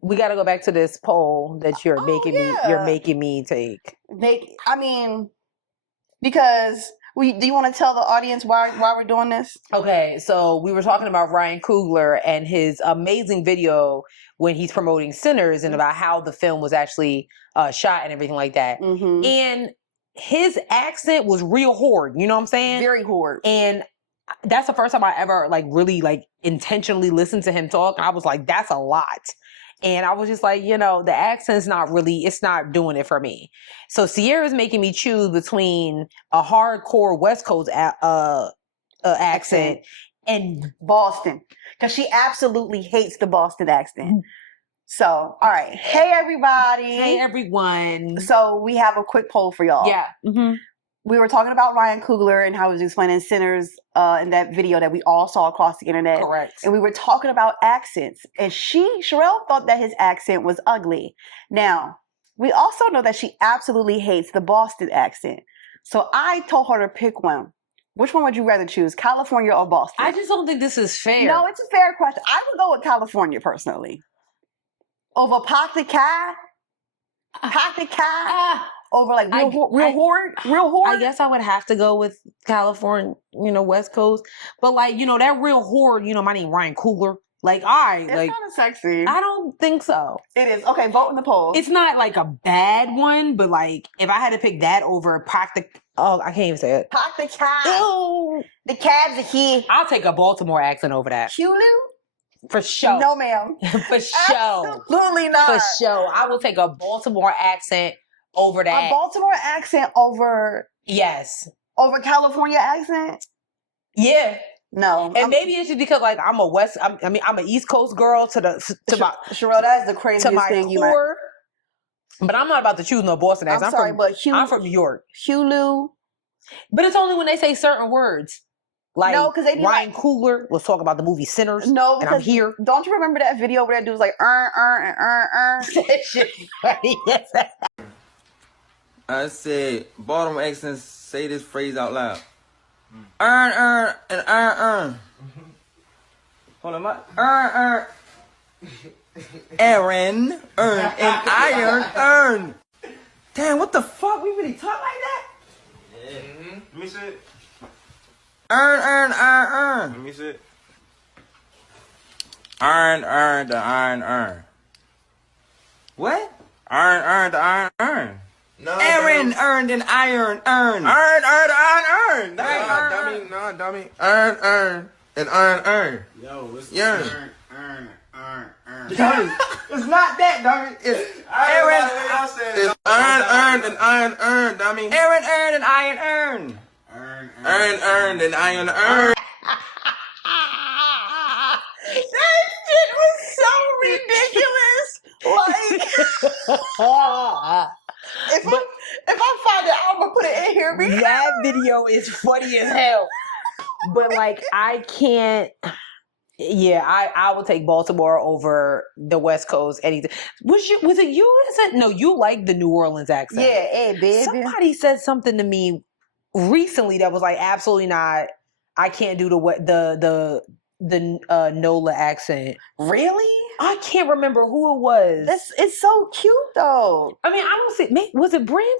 we got to go back to this poll that you're making me take. Because do you want to tell the audience why we're doing this? Okay, so we were talking about Ryan Coogler and his amazing video when he's promoting Sinners and about how the film was actually shot and everything like that. Mm-hmm. And his accent was real hard. You know what I'm saying? Very hard. And that's the first time I ever really intentionally listened to him talk. And I was like, that's a lot. And I was just like, the accent's it's not doing it for me. So Sierra's making me choose between a hardcore West Coast accent and Boston. Because she absolutely hates the Boston accent. So, all right. Hey, everybody. Hey, everyone. So we have a quick poll for y'all. Yeah. Mm-hmm. We were talking about Ryan Coogler and how he was explaining Sinners in that video that we all saw across the internet. Correct. And we were talking about accents. And Sherelle thought that his accent was ugly. Now, we also know that she absolutely hates the Boston accent. So I told her to pick one. Which one would you rather choose, California or Boston? I just don't think this is fair. No, it's a fair question. I would go with California personally. Over Pocket Kai? Over real horde? I guess I would have to go with California, West Coast. But that real horde, my name Ryan Coogler. All right. It's kind of sexy. I don't think so. It is. Okay, vote in the poll. It's not a bad one, but if I had to pick that over I can't even say it. Pocket Kai. The cabs are here. I'll take a Baltimore accent over that. Hulu? For sure. No, ma'am. For sure. Absolutely not. For sure. I will take a Baltimore accent over that. A Baltimore accent over... Yes. Over California accent? Yeah. No. And maybe it's just because I'm I'm an East Coast girl to my... Sherelle, that's the craziest thing you might... But I'm not about to choose no Boston accent. I'm from New York. Hulu. But it's only when they say certain words. No, because they do Ryan Coogler. Let's talk about the movie Sinners. No, and I'm here. Don't you remember that video where that dude was like, That shit funny. Yes. I said, Baltimore accents, say this phrase out loud. Earn, and. Hold on, Aaron, earn, and iron, earn. Damn, what the fuck? We really talk like that? Yeah. Mm-hmm. Let me see it. Earn. Let me see it. Earn, the iron, earn. What? Earn, the iron, earn. No, Aaron, earned, and iron, earn. Earn. No, dummy. Earn, and iron, earn. Yo, what's earn. Dummy. It's not that, dummy. It's Aaron. It's earned, and iron, earn, dummy. Aaron, earned, and iron, earn. Earned, and iron, earn. That shit was so ridiculous. If I find it, I'm gonna put it in here. That video is funny as hell. But I can't. Yeah, I would take Baltimore over the West Coast. Anything. Was it you that said no? You like the New Orleans accent? Yeah, hey, baby. Somebody said something to me recently that was absolutely not. I can't do the NOLA accent. Really? I can't remember who it was. It's so cute though. I mean, I don't see. Was it Brandon?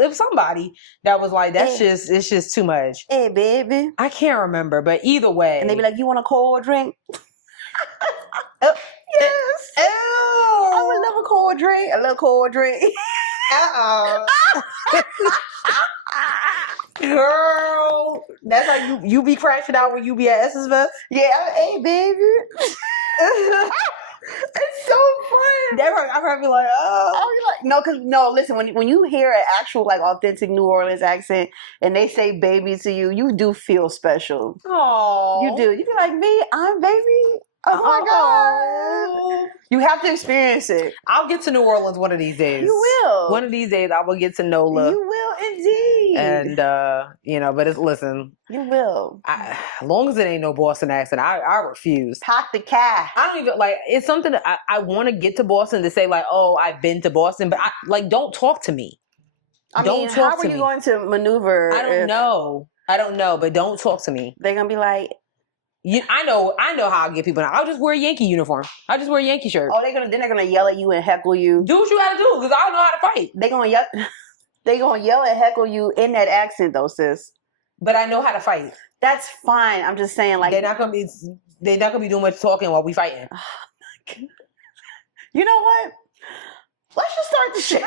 It was somebody that was like, it's just too much. Hey, baby. I can't remember, but either way. And they be like, you want a cold drink? Yes. Ew. I would love a cold drink. A little cold drink. Girl, that's how you be crashing out when you be at Essence Fest? Yeah, hey, baby. It's so fun. I've heard me like, no, listen, when you hear an actual authentic New Orleans accent and they say baby to you, you do feel special. Oh, you do. You be like, me, I'm baby. Oh my God. You have to experience it. I'll get to New Orleans one of these days. You will. One of these days I will get to NOLA. You will indeed. And, but listen. You will. As long as it ain't no Boston accent, I refuse. Pop the cat. I don't even, it's something that I want to get to Boston to say, I've been to Boston, but don't talk to me. How are you going to maneuver? I don't know, but don't talk to me. They're going to be like, I know how I get people. I'll just wear a Yankee uniform. I'll just wear a Yankee shirt. Oh, then they're gonna yell at you and heckle you. Do what you gotta do, because I don't know how to fight. They gonna yell and heckle you in that accent though, sis. But I know how to fight. That's fine. I'm just saying, like, they're not gonna be doing much talking while we fighting. You know what? Let's just start the show.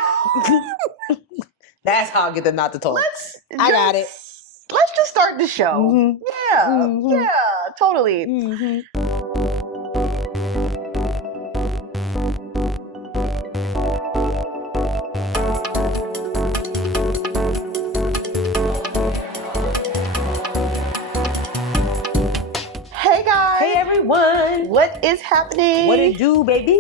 That's how I get them not to talk. I got it. Let's just start the show. Mm-hmm. Yeah, totally. Mm-hmm. Hey guys. Hey everyone. What is happening? What it do, baby?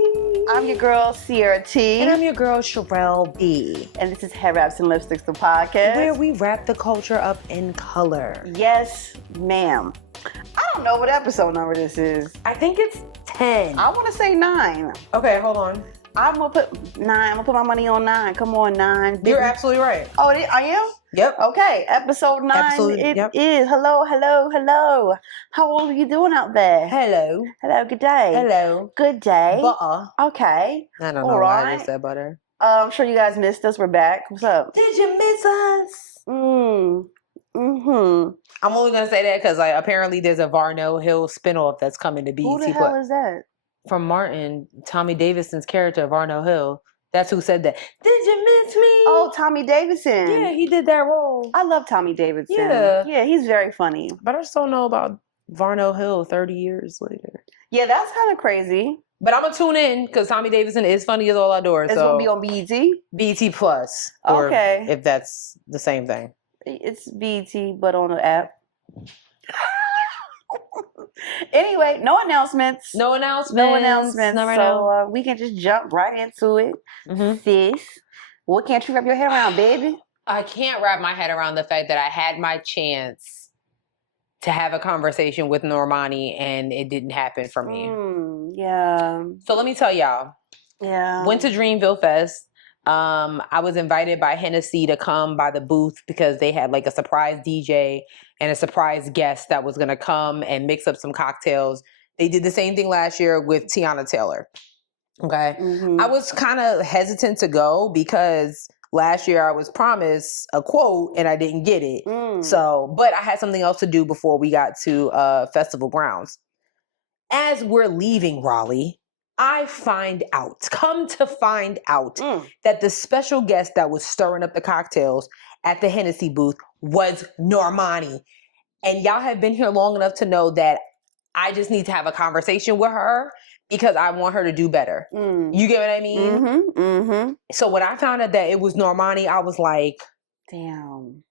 I'm your girl, Sierra T. And I'm your girl, Sherelle B. And this is Headwraps and Lipsticks, the podcast. Where we wrap the culture up in color. Yes, ma'am. I don't know what episode number this is. I think it's 10. I want to say 9. Okay, hold on. I'm going to put 9. I'm going to put my money on 9. Come on, 9. You're absolutely right. Oh, I am? Yep. Okay, episode 9 Absolutely, it yep. is. Hello. How are you doing out there? Hello. Hello, good day. Hello. Good day. Butter. Okay. I don't know All why I right. just said butter. I'm sure you guys missed us. We're back. What's up? Did you miss us? Mm-hmm. I'm only going to say that because apparently there's a Varno Hill spinoff that's coming to BET. Who the hell is that? From Martin, Tommy Davidson's character, Varno Hill. That's who said that. Did you miss me? Oh, Tommy Davidson. Yeah, he did that role. I love Tommy Davidson. Yeah. Yeah, he's very funny. But I just don't know about Varno Hill 30 years later. Yeah, that's kind of crazy. But I'm going to tune in because Tommy Davidson is funny as all outdoors. It's so going to be on BET? BT Plus. Or Okay. if that's the same thing. It's BET, but on the app. Anyway, no announcements. No announcements. No announcements. Not right so now. we can just jump right into it. Mhm. Sis, what can't you wrap your head around, baby? I can't wrap my head around the fact that I had my chance to have a conversation with Normani and it didn't happen for me. Yeah. So let me tell y'all. Yeah. Went to Dreamville Fest. I was invited by Hennessy to come by the booth because they had like a surprise DJ and a surprise guest that was going to come and mix up some cocktails. They did the same thing last year with Tiana Taylor. Okay. Mhm. I was kind of hesitant to go because last year I was promised a quote and I didn't get it. So, but I had something else to do before we got to Festival Grounds. As we're leaving Raleigh, I come to find out that the special guest that was stirring up the cocktails at the Hennessy booth was Normani. And y'all have been here long enough to know that I just need to have a conversation with her because I want her to do better. You get what I mean? Mm-hmm. Mm-hmm. So when I found out that it was Normani, I was like, damn.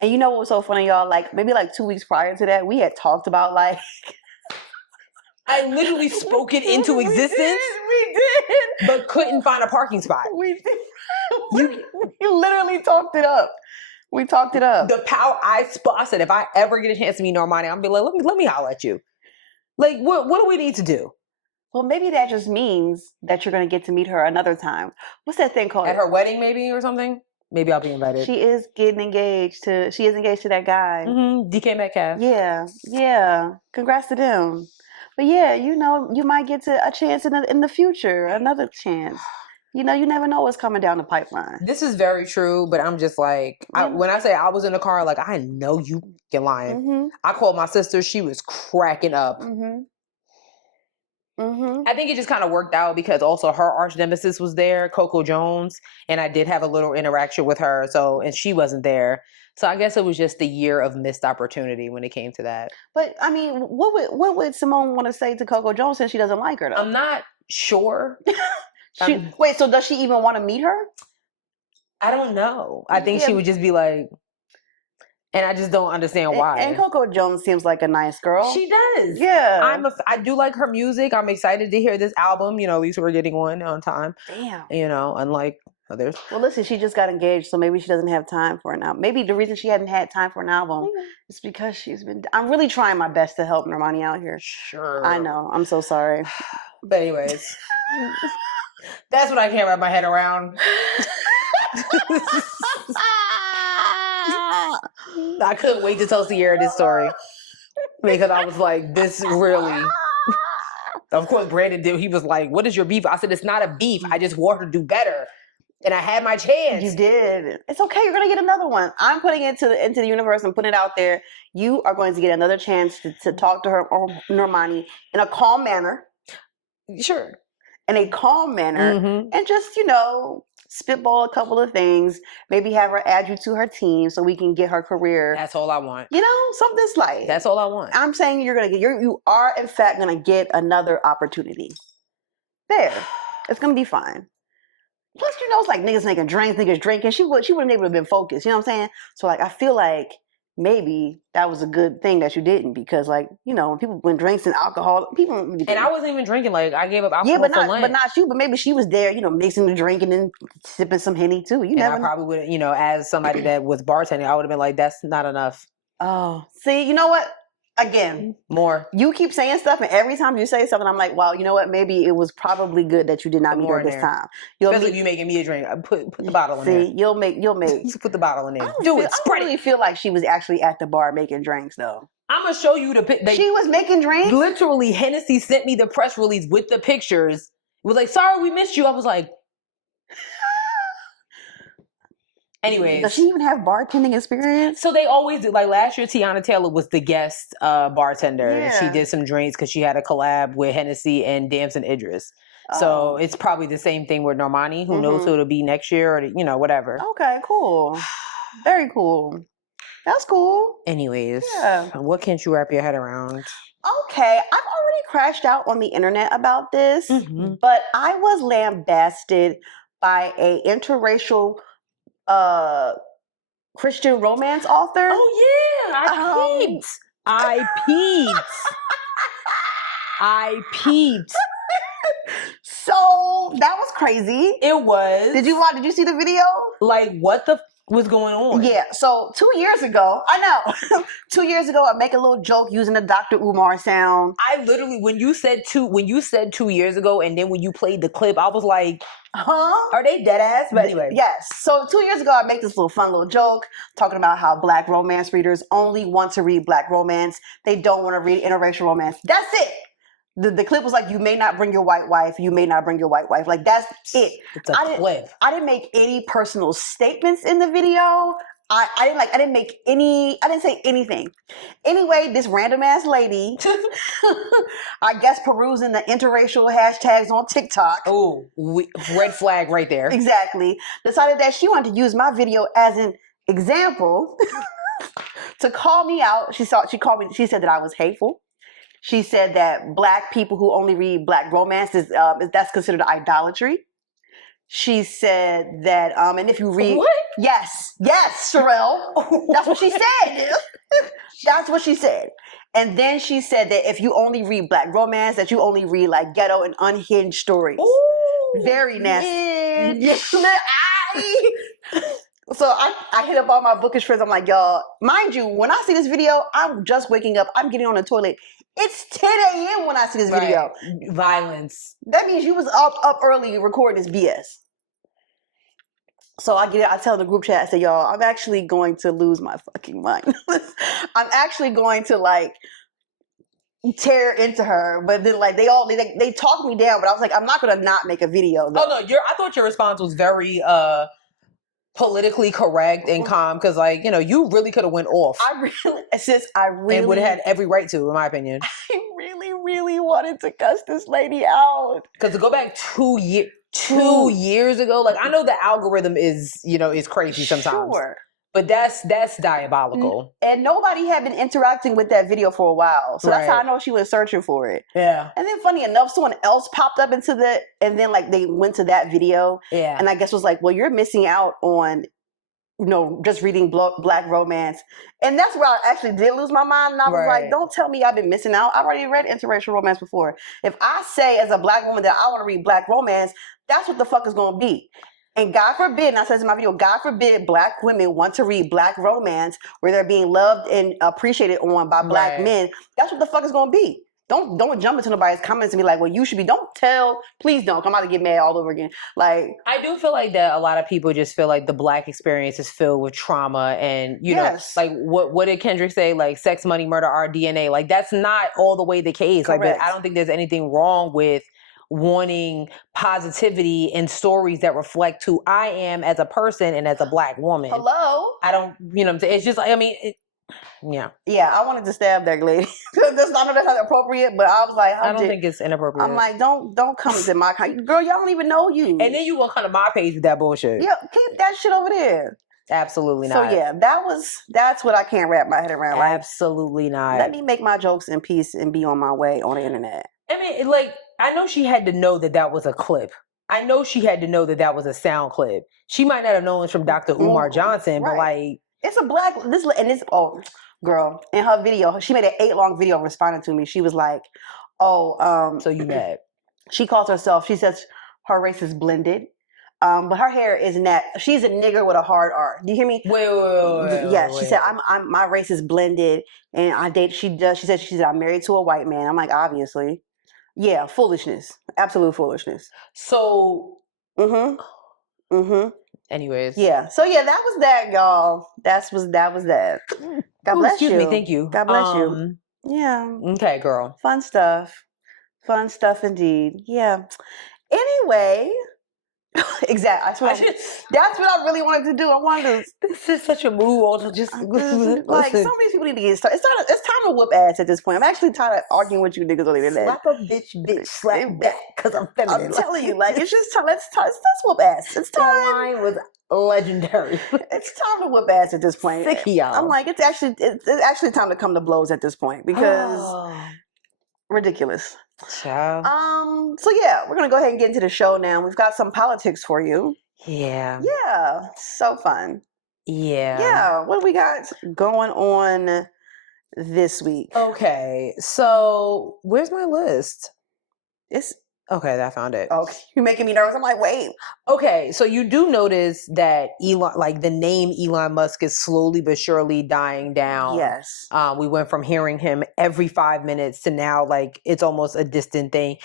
And you know what was so funny, y'all? Like maybe like 2 weeks prior to that, we had talked about like I literally spoke it into existence. We did. But couldn't find a parking spot. We did. We literally talked it up. We talked it up. The power I said, if I ever get a chance to meet Normani, I'm be like, let me holler at you. Like, what do we need to do? Well, maybe that just means that you're going to get to meet her another time. What's that thing called? At her wedding, maybe, or something? Maybe I'll be invited. She is engaged to that guy. Mm-hmm. DK Metcalf. Yeah. Congrats to them. But yeah, you know, you might get to a chance in the future, another chance. You know, you never know what's coming down the pipeline. This is very true, but I'm just like, when I say I was in the car, like, I know you fucking lying. Mm-hmm. I called my sister. She was cracking up. Mm-hmm. Mm-hmm. I think it just kind of worked out because also her arch nemesis was there, Coco Jones, and I did have a little interaction with her. So, and she wasn't there. So I guess it was just the year of missed opportunity when it came to that. But I mean, what would Simone want to say to Coco Jones since she doesn't like her though? I'm not sure. Wait, so does she even want to meet her? I don't know. I think she would just be like, and I just don't understand why. And Coco Jones seems like a nice girl. She does. Yeah. I do like her music. I'm excited to hear this album. You know, at least we're getting one on time. Damn. You know, unlike others. Well, listen, she just got engaged, so maybe she doesn't have time for an album. Maybe the reason she hadn't had time for an album is because I'm really trying my best to help Normani out here. Sure. I know. I'm so sorry. But anyways, that's what I can't wrap my head around. I couldn't wait to tell Sierra this story. because I was like, this really. Of course, Brandon did. He was like, "What is your beef?" I said, "It's not a beef. I just want her to do better, and I had my chance." You did. It's okay. You're gonna get another one. I'm putting it into the universe and putting it out there. You are going to get another chance to talk to her or Normani in a calm manner. Sure. In a calm manner, and just spitball a couple of things. Maybe have her add you to her team so we can get her career. That's all I want. Something slight. That's all I want. I'm saying you are in fact gonna get another opportunity. There, it's gonna be fine. Plus, it's like niggas making drinks, niggas drinking. She wouldn't able to have been focused. You know what I'm saying? So like, I feel like maybe that was a good thing that you didn't, because when people when drinks and alcohol, people don't really. And I wasn't even drinking. Like, I gave up alcohol but for lunch. But not you. But maybe she was there, mixing the drink and then sipping some Henny too. You never. I probably would, as somebody that was bartending, I would have been like, "That's not enough." Oh, see, you know what? Again, more. You keep saying stuff, and every time you say something, I'm like, "Wow, you know what? Maybe it was probably good that you did not meet her this time." Especially if you making me a drink, put the bottle in there. See, you'll make. You put the bottle in there. I don't really feel like she was actually at the bar making drinks, though. I'm gonna show you the picture. She was making drinks. Literally, Hennessy sent me the press release with the pictures. It was like, "Sorry, we missed you." I was like. Anyways. Does she even have bartending experience? So they always do. Like last year, Tiana Taylor was the guest bartender. Yeah. She did some drinks because she had a collab with Hennessy and Damson Idris. So it's probably the same thing with Normani. Who knows who it'll be next year or, whatever. Okay, cool. Very cool. That's cool. Anyways, yeah. What can't you wrap your head around? Okay, I've already crashed out on the internet about this, but I was lambasted by a interracial Christian romance author. Oh yeah, I peeped. So that was crazy. It was. Did you see the video? Like, what the was going on? Yeah. So 2 years ago, I know. 2 years ago, I make a little joke using the Dr. Umar sound. I literally, when you said 2 years ago, and then when you played the clip, I was like, huh? Are they dead ass? But anyway. Yes. So 2 years ago, I make this little fun little joke talking about how Black romance readers only want to read Black romance. They don't want to read interracial romance. That's it. The clip was like, you may not bring your white wife. You may not bring your white wife. Like, that's it. It's a clip. I didn't make any personal statements in the video. I didn't say anything. Anyway, this random ass lady, I guess perusing the interracial hashtags on TikTok. Oh, red flag right there. Exactly. Decided that she wanted to use my video as an example to call me out. She called me. She said that I was hateful. She said that Black people who only read Black romance that's considered idolatry. She said that, and if you read, what? Yes, Sherelle, that's what she said. That's what she said. And then she said that if you only read Black romance, that you only read like ghetto and unhinged stories. Ooh, very nasty. So I hit up all my bookish friends. I'm like, y'all, mind you, when I see this video, I'm just waking up. I'm getting on the toilet. It's 10 a.m. when I see this video. Violence. That means you was up early recording this BS. So I tell the group chat, I say, y'all, I'm actually going to lose my fucking mind. I'm actually going to like tear into her. But then like they talked me down, but I was like, I'm not gonna not make a video though. Oh no, I thought your response was very politically correct and calm, because like, you really could have went off. I really and would have had every right to, in my opinion. I really wanted to cuss this lady out. Because to go back 2 years ago, like, I know the algorithm is crazy sometimes. Sure. But that's diabolical. And nobody had been interacting with that video for a while. So that's how I know she was searching for it. Yeah. And then funny enough, someone else popped up and then like they went to that video. Yeah. And I guess was like, well, you're missing out on, just reading Black romance. And that's where I actually did lose my mind. And I was like, don't tell me I've been missing out. I've already read interracial romance before. If I say as a Black woman that I want to read Black romance, that's what the fuck is going to be. And God forbid, and I said in my video, God forbid Black women want to read Black romance where they're being loved and appreciated on by Black men. That's what the fuck is going to be. don't jump into nobody's comments and be like, well, you should be. Please don't. I'm about to get mad all over again. Like, I do feel like that a lot of people just feel like the Black experience is filled with trauma, and Yes. know, like what did Kendrick say? Like sex, money, murder, our DNA. Like that's not all the way the case. Correct. Like, but I don't think there's anything wrong with wanting positivity and stories that reflect who I am as a person and as a Black woman. Hello. I don't, you know what I'm saying? It's just like, I mean, yeah. Yeah, I wanted to stab that lady. That's not appropriate, but I was like, I don't think it's inappropriate. I'm like, don't come to my girl. Y'all don't even know you. And then you gonna come to my page with that bullshit. Yeah, keep that shit over there. Absolutely not. So yeah, that's what I can't wrap my head around. Like, absolutely not. let me make my jokes in peace and be on my way on the internet. I mean, like, I know she had to know that was a clip. I know she had to know that was a sound clip. She might not have known it's from Dr. Umar Johnson, right. But like, it's a black girl in her video. She made an 8-long video responding to me. She was like, so you mad? She calls herself. She says her race is blended. But her hair is not. She's a nigger with a hard R. Do you hear me? Wait. Yeah, she said I'm. My race is blended, and I date. She said I'm married to a white man. I'm like, obviously, yeah, foolishness, absolute foolishness. So, anyways, yeah. So yeah, that was that, y'all. That was that. God bless you. Excuse me. Thank you. God bless you. Yeah. Okay, girl. Fun stuff indeed. Yeah. Anyway. Exactly. That's what I really wanted to do. I wanted to. This is such a move. Just like some of these people need to get started. It's time to whoop ass at this point. I'm actually tired of arguing with you niggas on the internet. Slap a bitch, slap back, because I'm feminine. I'm telling you, like, it's just time. Let's whoop ass. It's time. That line was legendary. It's time to whoop ass at this point. Sick of y'all. I'm like, it's actually time to come to blows at this point because ridiculous. Child. So yeah, we're gonna go ahead and get into the show now. We've got some politics for you. Yeah. So fun. Yeah. What do we got going on this week? Okay, so where's my list? Okay, I found it. Okay, you're making me nervous. I'm like, wait. Okay, so you do notice that Elon, like the name Elon Musk, is slowly but surely dying down. Yes. We went from hearing him every 5 minutes to now, like, it's almost a distant thing.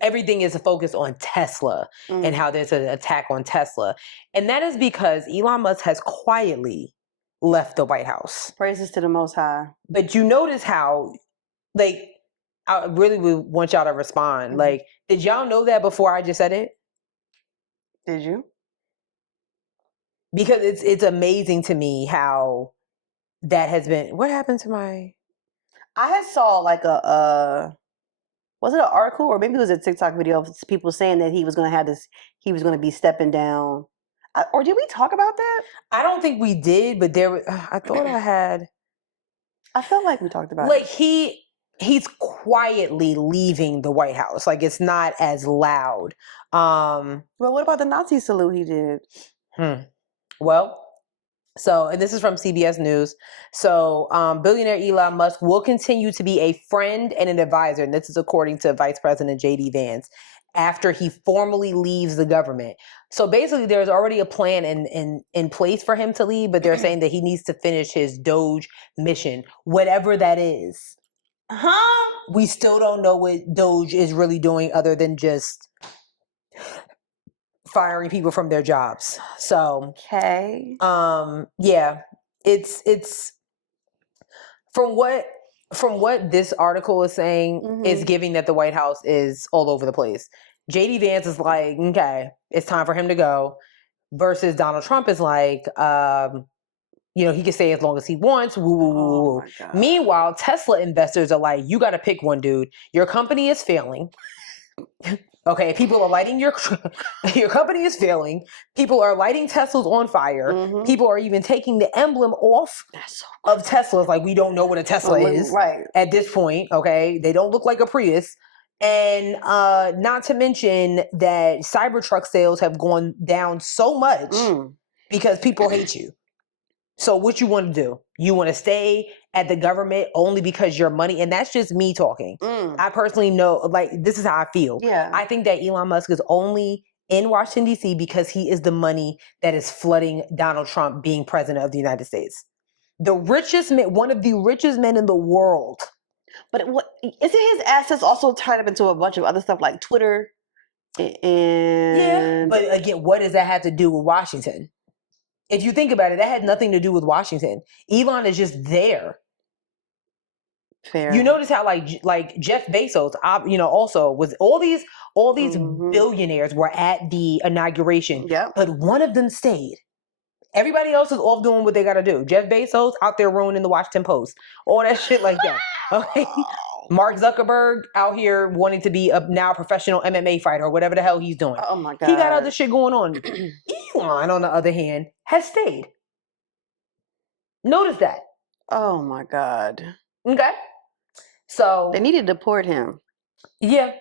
Everything is focused on Tesla and how there's an attack on Tesla, and that is because Elon Musk has quietly left the White House. Praises to the Most High. But you notice how, like, I really would want y'all to respond. Like, did y'all know that before I just said it? Did you? Because it's amazing to me how that has been. What happened to my? I had saw like was it an article or maybe it was a TikTok video of people saying that he was going to have this. He was going to be stepping down. Or did we talk about that? I don't think we did, but I thought I had. I felt like we talked about like it. He's quietly leaving the White House. Like, it's not as loud. Well, what about the Nazi salute he did? Well, and this is from CBS News. So, billionaire Elon Musk will continue to be a friend and an advisor, and this is according to Vice President J.D. Vance, after he formally leaves the government. So basically, there's already a plan in place for him to leave, but they're saying that he needs to finish his Doge mission, whatever that is. We still don't know what Doge is really doing other than just firing people from their jobs. So, okay. Yeah, it's from what this article is saying, it's giving that the White House is all over the place. JD Vance is like, okay, it's time for him to go, versus Donald Trump is like, he can stay as long as he wants. Woo. Meanwhile, Tesla investors are like, you got to pick one, dude. Your company is failing. Okay, people are lighting your company is failing. People are lighting Teslas on fire. People are even taking the emblem off of Teslas. Like, we don't know what a Tesla is at this point. Okay, they don't look like a Prius. And not to mention that Cybertruck sales have gone down so much because people hate you. So what you want to do? You want to stay at the government only because your money, and that's just me talking. I personally know, like, this is how I feel. Yeah. I think that Elon Musk is only in Washington, D.C. because he is the money that is flooding Donald Trump being president of the United States. The richest man, one of the richest men in the world. But what isn't his assets also tied up into a bunch of other stuff like Twitter and But again, what does that have to do with Washington? If you think about it, that had nothing to do with Washington. Elon is just there. fair. You notice how like Jeff Bezos, also was all these billionaires were at the inauguration, but one of them stayed. Everybody else is off doing what they got to do. Jeff Bezos out there ruining the Washington Post, all that shit like that. Okay, Mark Zuckerberg out here wanting to be a now professional MMA fighter or whatever the hell he's doing. Oh my God, he got other shit going on. Elon, on the other hand, has stayed. Notice that. Oh my God. Okay. So they need to deport him. Yeah.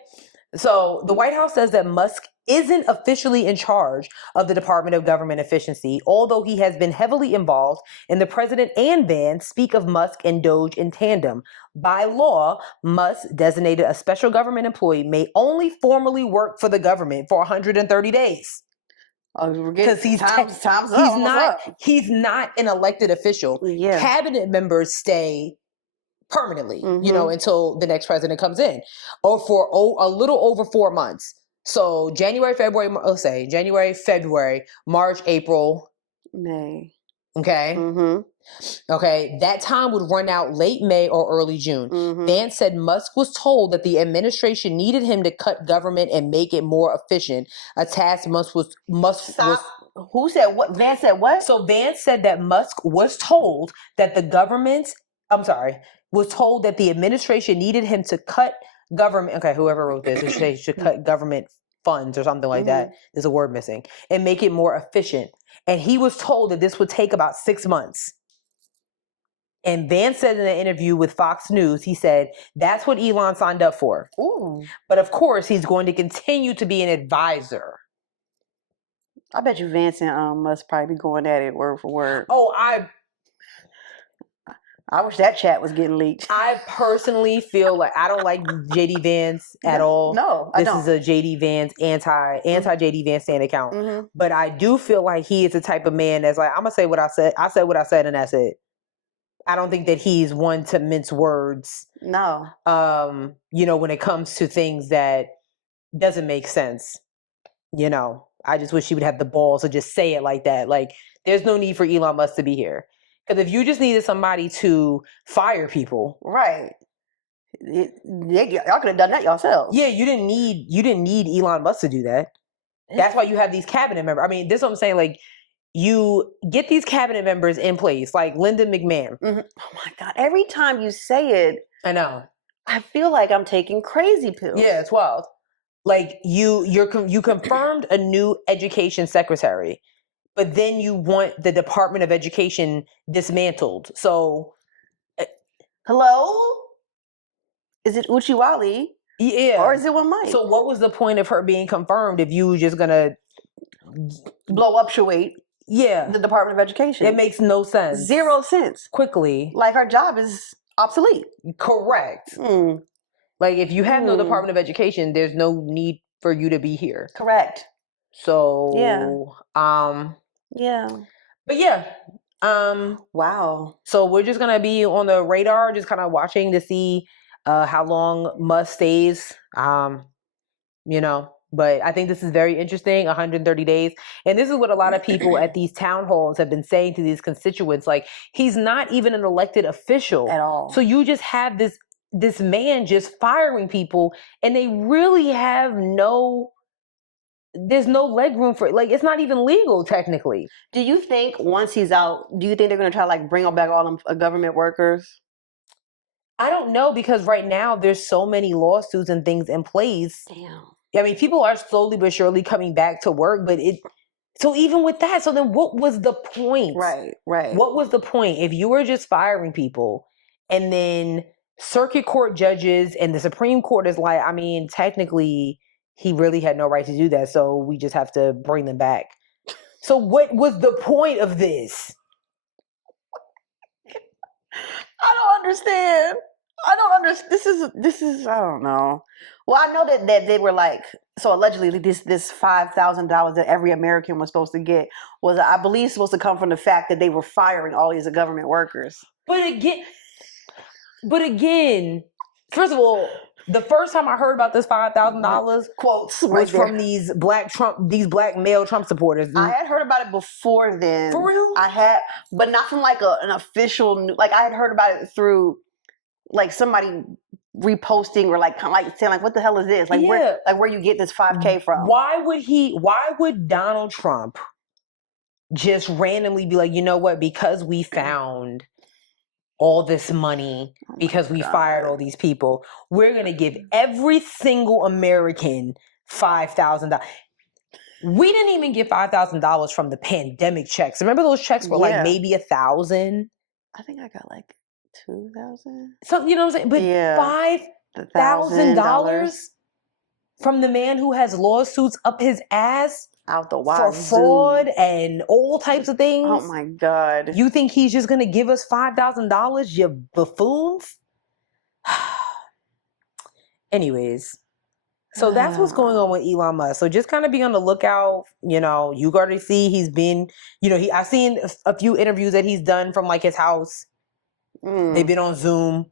So the White House says that Musk isn't officially in charge of the Department of Government Efficiency, although he has been heavily involved, and the president and Vance speak of Musk and Doge in tandem. By law, Musk, designated a special government employee, may only formally work for the government for 130 days. Because he's not an elected official. Yeah. Cabinet members stay permanently, until the next president comes in, or for a little over 4 months. So January, February, March, April, May. Okay. Okay. That time would run out late May or early June. Vance said Musk was told that the administration needed him to cut government and make it more efficient. A task Musk was. Who said what? Vance said what? So Vance said that Musk was told that was told that the administration needed him to cut government. Okay, whoever wrote this, they should cut government funds or something like that. There's a word missing, and make it more efficient. And he was told that this would take about 6 months. And Vance said in an interview with Fox News, he said that's what Elon signed up for. Ooh. But of course, he's going to continue to be an advisor. I bet you Vance and must probably be going at it word for word. Oh, I wish that chat was getting leaked. I personally feel like I don't like JD Vance at all. No, I don't. This is a JD Vance anti JD Vance stand account. But I do feel like he is the type of man that's like, I'm gonna say what I said. I said what I said, and that's it. I don't think that he's one to mince words. No. When it comes to things that doesn't make sense. I just wish he would have the balls to just say it like that. Like, there's no need for Elon Musk to be here. Because if you just needed somebody to fire people, right? Y'all could have done that yourselves. Yeah, you didn't need Elon Musk to do that. That's why you have these cabinet members. I mean, this is what I'm saying. Like, you get these cabinet members in place, like Linda McMahon. Oh my God! Every time you say it, I know. I feel like I'm taking crazy pills. Yeah, it's wild. Like you confirmed a new education secretary. But then you want the Department of Education dismantled. So, hello? Is it Uchiwali? Yeah. Or is it one Mike? So what was the point of her being confirmed if you were just going to blow up Shuaib? Yeah. The Department of Education. It makes no sense. 0 sense. Quickly. Like her job is obsolete. Correct. Like if you have no Department of Education, there's no need for you to be here. Correct. So, yeah. But yeah. Wow. So we're just going to be on the radar, just kind of watching to see how long Musk stays. But I think this is very interesting, 130 days. And this is what a lot of people at these town halls have been saying to these constituents. Like, he's not even an elected official. At all. So you just have this man just firing people, and they really have there's no leg room for it. Like, it's not even legal technically. Do you think once he's out, do you think they're going to try to like bring back all them government workers? I don't know, because right now there's so many lawsuits and things in place. Damn. I mean, people are slowly but surely coming back to work, but so even with that, so then what was the point? Right. What was the point? If you were just firing people and then circuit court judges and the Supreme Court is like, I mean, technically he really had no right to do that, so we just have to bring them back. So what was the point of this? I don't understand. This is I don't know. Well, I know that they were like, so allegedly this $5,000 that every American was supposed to get was, I believe, supposed to come from the fact that they were firing all these government workers. But again, First of all, the first time I heard about this $5,000 quotes was from these black male Trump supporters. I had heard about it before then. For real? I had, but not from like an official. Like I had heard about it through like somebody reposting or like kind of like saying like, "What the hell is this? Like where you get this $5K from?" Why would Donald Trump just randomly be like, you know what? Because we found all this money, because we fired all these people, we're gonna give every single American $5,000. We didn't even get $5,000 from the pandemic checks. Remember those checks were like maybe 1,000? I think I got like 2,000. So you know what I'm saying? But $5,000 from the man who has lawsuits up his ass out the for fraud and all types of things. Oh my God! You think he's just gonna give us $5,000? You buffoons. Anyways. So that's what's going on with Elon Musk. So just kind of be on the lookout. You know, you got to see he's been, you know, I've seen a few interviews that he's done from like his house. They've been on Zoom.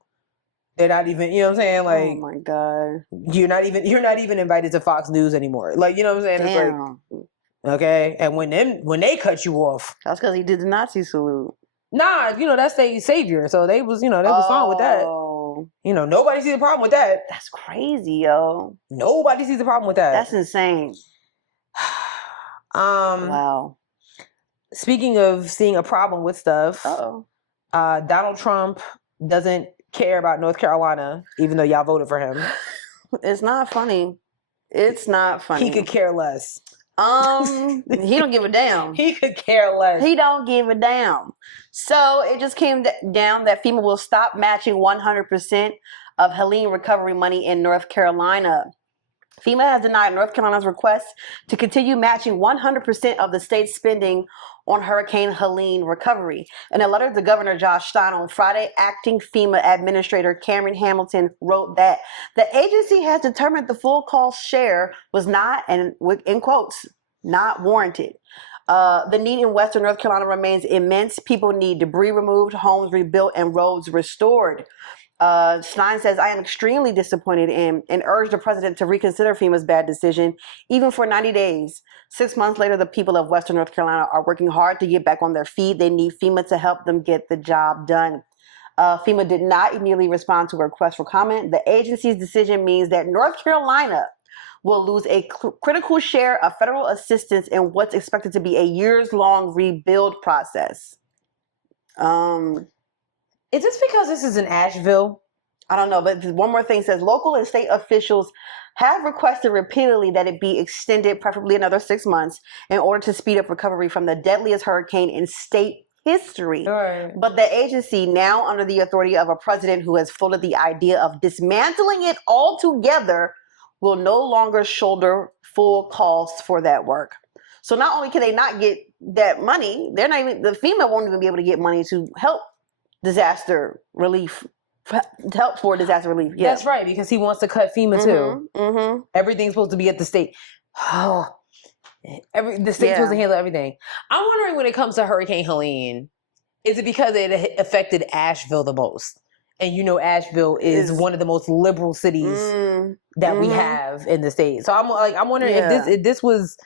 They're not even, you know what I'm saying? Like, oh my God. You're not even invited to Fox News anymore. Like, you know what I'm saying? Damn. It's like, okay. And when they cut you off. That's because he did the Nazi salute. Nah, you know, that's their savior. So they was fine with that. You know, nobody sees a problem with that. That's crazy, yo. Nobody sees a problem with that. That's insane. Wow. Speaking of seeing a problem with stuff, Donald Trump doesn't care about North Carolina, even though y'all voted for him. It's not funny. It's not funny. He could care less. He don't give a damn. He could care less. He don't give a damn. So it just came down that FEMA will stop matching 100% of Helene recovery money in North Carolina. FEMA has denied North Carolina's request to continue matching 100% of the state's spending on Hurricane Helene recovery. In a letter to Governor Josh Stein on Friday, acting FEMA Administrator Cameron Hamilton wrote that the agency has determined the full cost share was not, and in quotes, not warranted. The need in Western North Carolina remains immense. People need debris removed, homes rebuilt, and roads restored. Stein says, I am extremely disappointed and urged the president to reconsider FEMA's bad decision, even for 90 days. 6 months later, the people of Western North Carolina are working hard to get back on their feet. They need FEMA to help them get the job done. FEMA did not immediately respond to a request for comment. The agency's decision means that North Carolina will lose a critical share of federal assistance in what's expected to be a years-long rebuild process. Is this because this is in Asheville? I don't know, but one more thing says local and state officials have requested repeatedly that it be extended, preferably another 6 months, in order to speed up recovery from the deadliest hurricane in state history. Right. But the agency, now under the authority of a president who has floated the idea of dismantling it altogether, will no longer shoulder full costs for that work. So not only can they not get that money, the FEMA won't even be able to get money to help disaster relief. Yeah. That's right, because he wants to cut FEMA too. Mm-hmm. Everything's supposed to be at the state. The state's supposed to handle everything. I'm wondering when it comes to Hurricane Helene, is it because it affected Asheville the most? And you know, Asheville is one of the most liberal cities that we have in the state. So I'm wondering if this was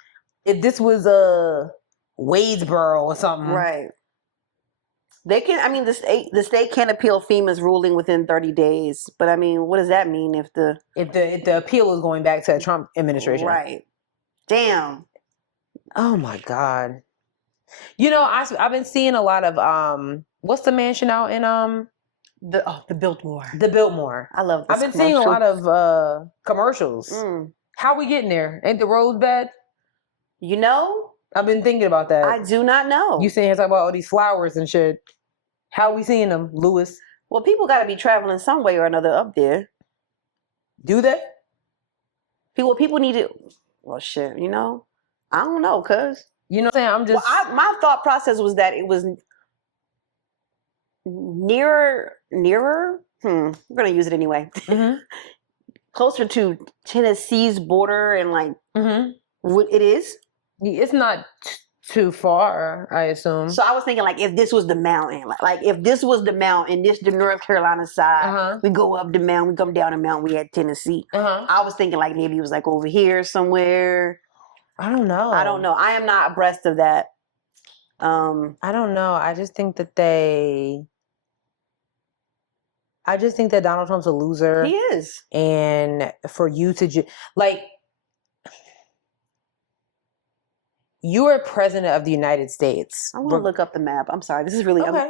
Wadesboro or something, right? They can. I mean, the state can appeal FEMA's ruling within 30 days. But I mean, what does that mean if the appeal is going back to the Trump administration? Right. Damn. Oh my God. You know, I've been seeing a lot of what's the mansion out in the Biltmore. The Biltmore. I love this. I've been seeing a lot of commercials. How we getting there? Ain't the roads bad? You know, I've been thinking about that. I do not know. You sitting here talking about all these flowers and shit. How we seeing them, Lewis? Well, people got to be traveling some way or another up there. Do they? People need to. Well, shit. You know, I don't know, cuz. You know what I'm saying? I'm just. Well, my thought process was that it was nearer. I'm gonna use it anyway. Mm-hmm. Closer to Tennessee's border and like. Mm-hmm. What it is. It's not too far, I assume. So I was thinking, like, if this was the mountain, like if this was the mountain, this the North Carolina side, we go up the mountain, we come down the mountain, we had Tennessee. I was thinking, like, maybe it was like over here somewhere. I don't know. I don't know. I am not abreast of that. I don't know. I just think that Donald Trump's a loser. He is. And for you to like, you are president of the United States. I want to look up the map. I'm sorry. This is really okay.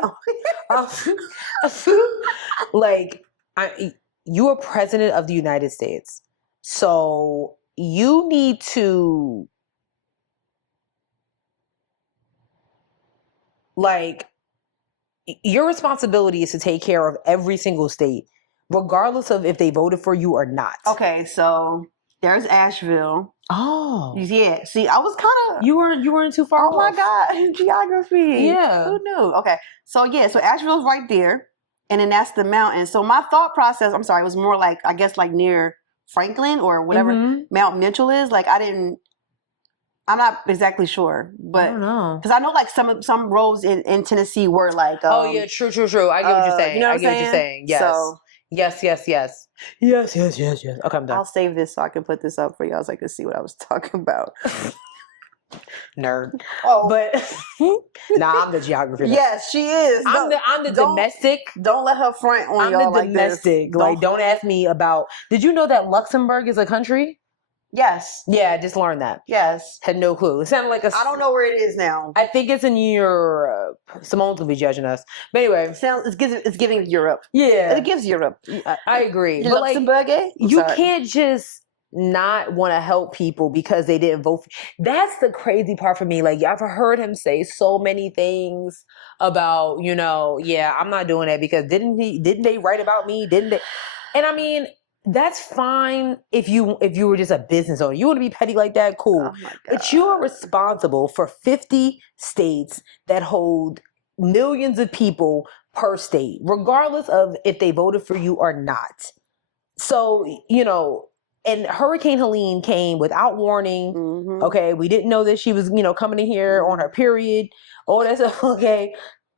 Like, you are president of the United States, so you need to, like, your responsibility is to take care of every single state, regardless of if they voted for you or not. Okay, so there's Asheville. Oh, yeah. See, I was kind of you weren't too far. Oh my God, geography. Yeah, who knew? Okay, so so Asheville's right there, and then that's the mountain. So my thought process, I'm sorry, was more like, I guess, like near Franklin or whatever Mount Mitchell is. Like, I'm not exactly sure, but I don't know, because I know like some roads in Tennessee were like. Oh yeah, true. I get what you're saying. You know what I get what you're saying. Yes. So, Yes. Okay, I'm done. I'll save this so I can put this up for y'all so I can see what I was talking about. Nerd. Oh, but nah, I'm the geography. Yes, she is. I'm the domestic. Don't let her front on I'm y'all the like domestic. This. Like, don't ask me about. Did you know that Luxembourg is a country? Yes. Yeah, I just learned that. Yes. Had no clue. It sounded like a. I don't know where it is now. I think it's in Europe. Simone's gonna be judging us. But anyway, it's giving Europe. Yeah, it gives Europe. I agree. But Luxembourg, like, you can't just not want to help people because they didn't vote. That's the crazy part for me. Like, I've heard him say so many things about, yeah, I'm not doing that because didn't they write about me? Didn't they? And I mean, that's fine if you were just a business owner. You want to be petty like that, cool. Oh but you are responsible for 50 states that hold millions of people per state, regardless of if they voted for you or not. So, and Hurricane Helene came without warning. Mm-hmm. Okay, we didn't know that she was, coming in here on her period. All that stuff. Okay,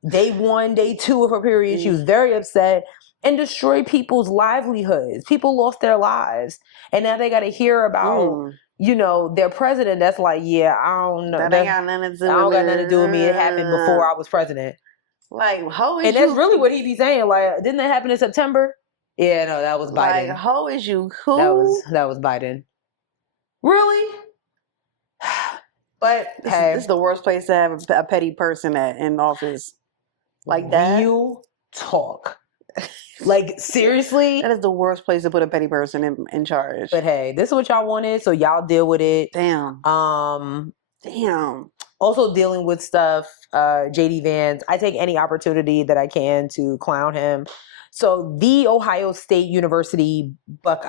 day 1, day 2 of her period, she was very upset. And destroy people's livelihoods. People lost their lives. And now they got to hear about, their president that's like, yeah, I don't know. That ain't got nothing to do with I don't got nothing to do with me. It happened before I was president. Like, ho is and that's really what he be saying. Like, didn't that happen in September? Yeah, no, that was Biden. Like, ho is you cool? That was Biden. Really? But this is the worst place to have a petty person in office. Like that. Real talk. Like, seriously? That is the worst place to put a petty person in charge. But hey, this is what y'all wanted, so y'all deal with it. Damn. Damn. Also dealing with stuff, JD Vance. I take any opportunity that I can to clown him. So the Ohio State University Buckeyes,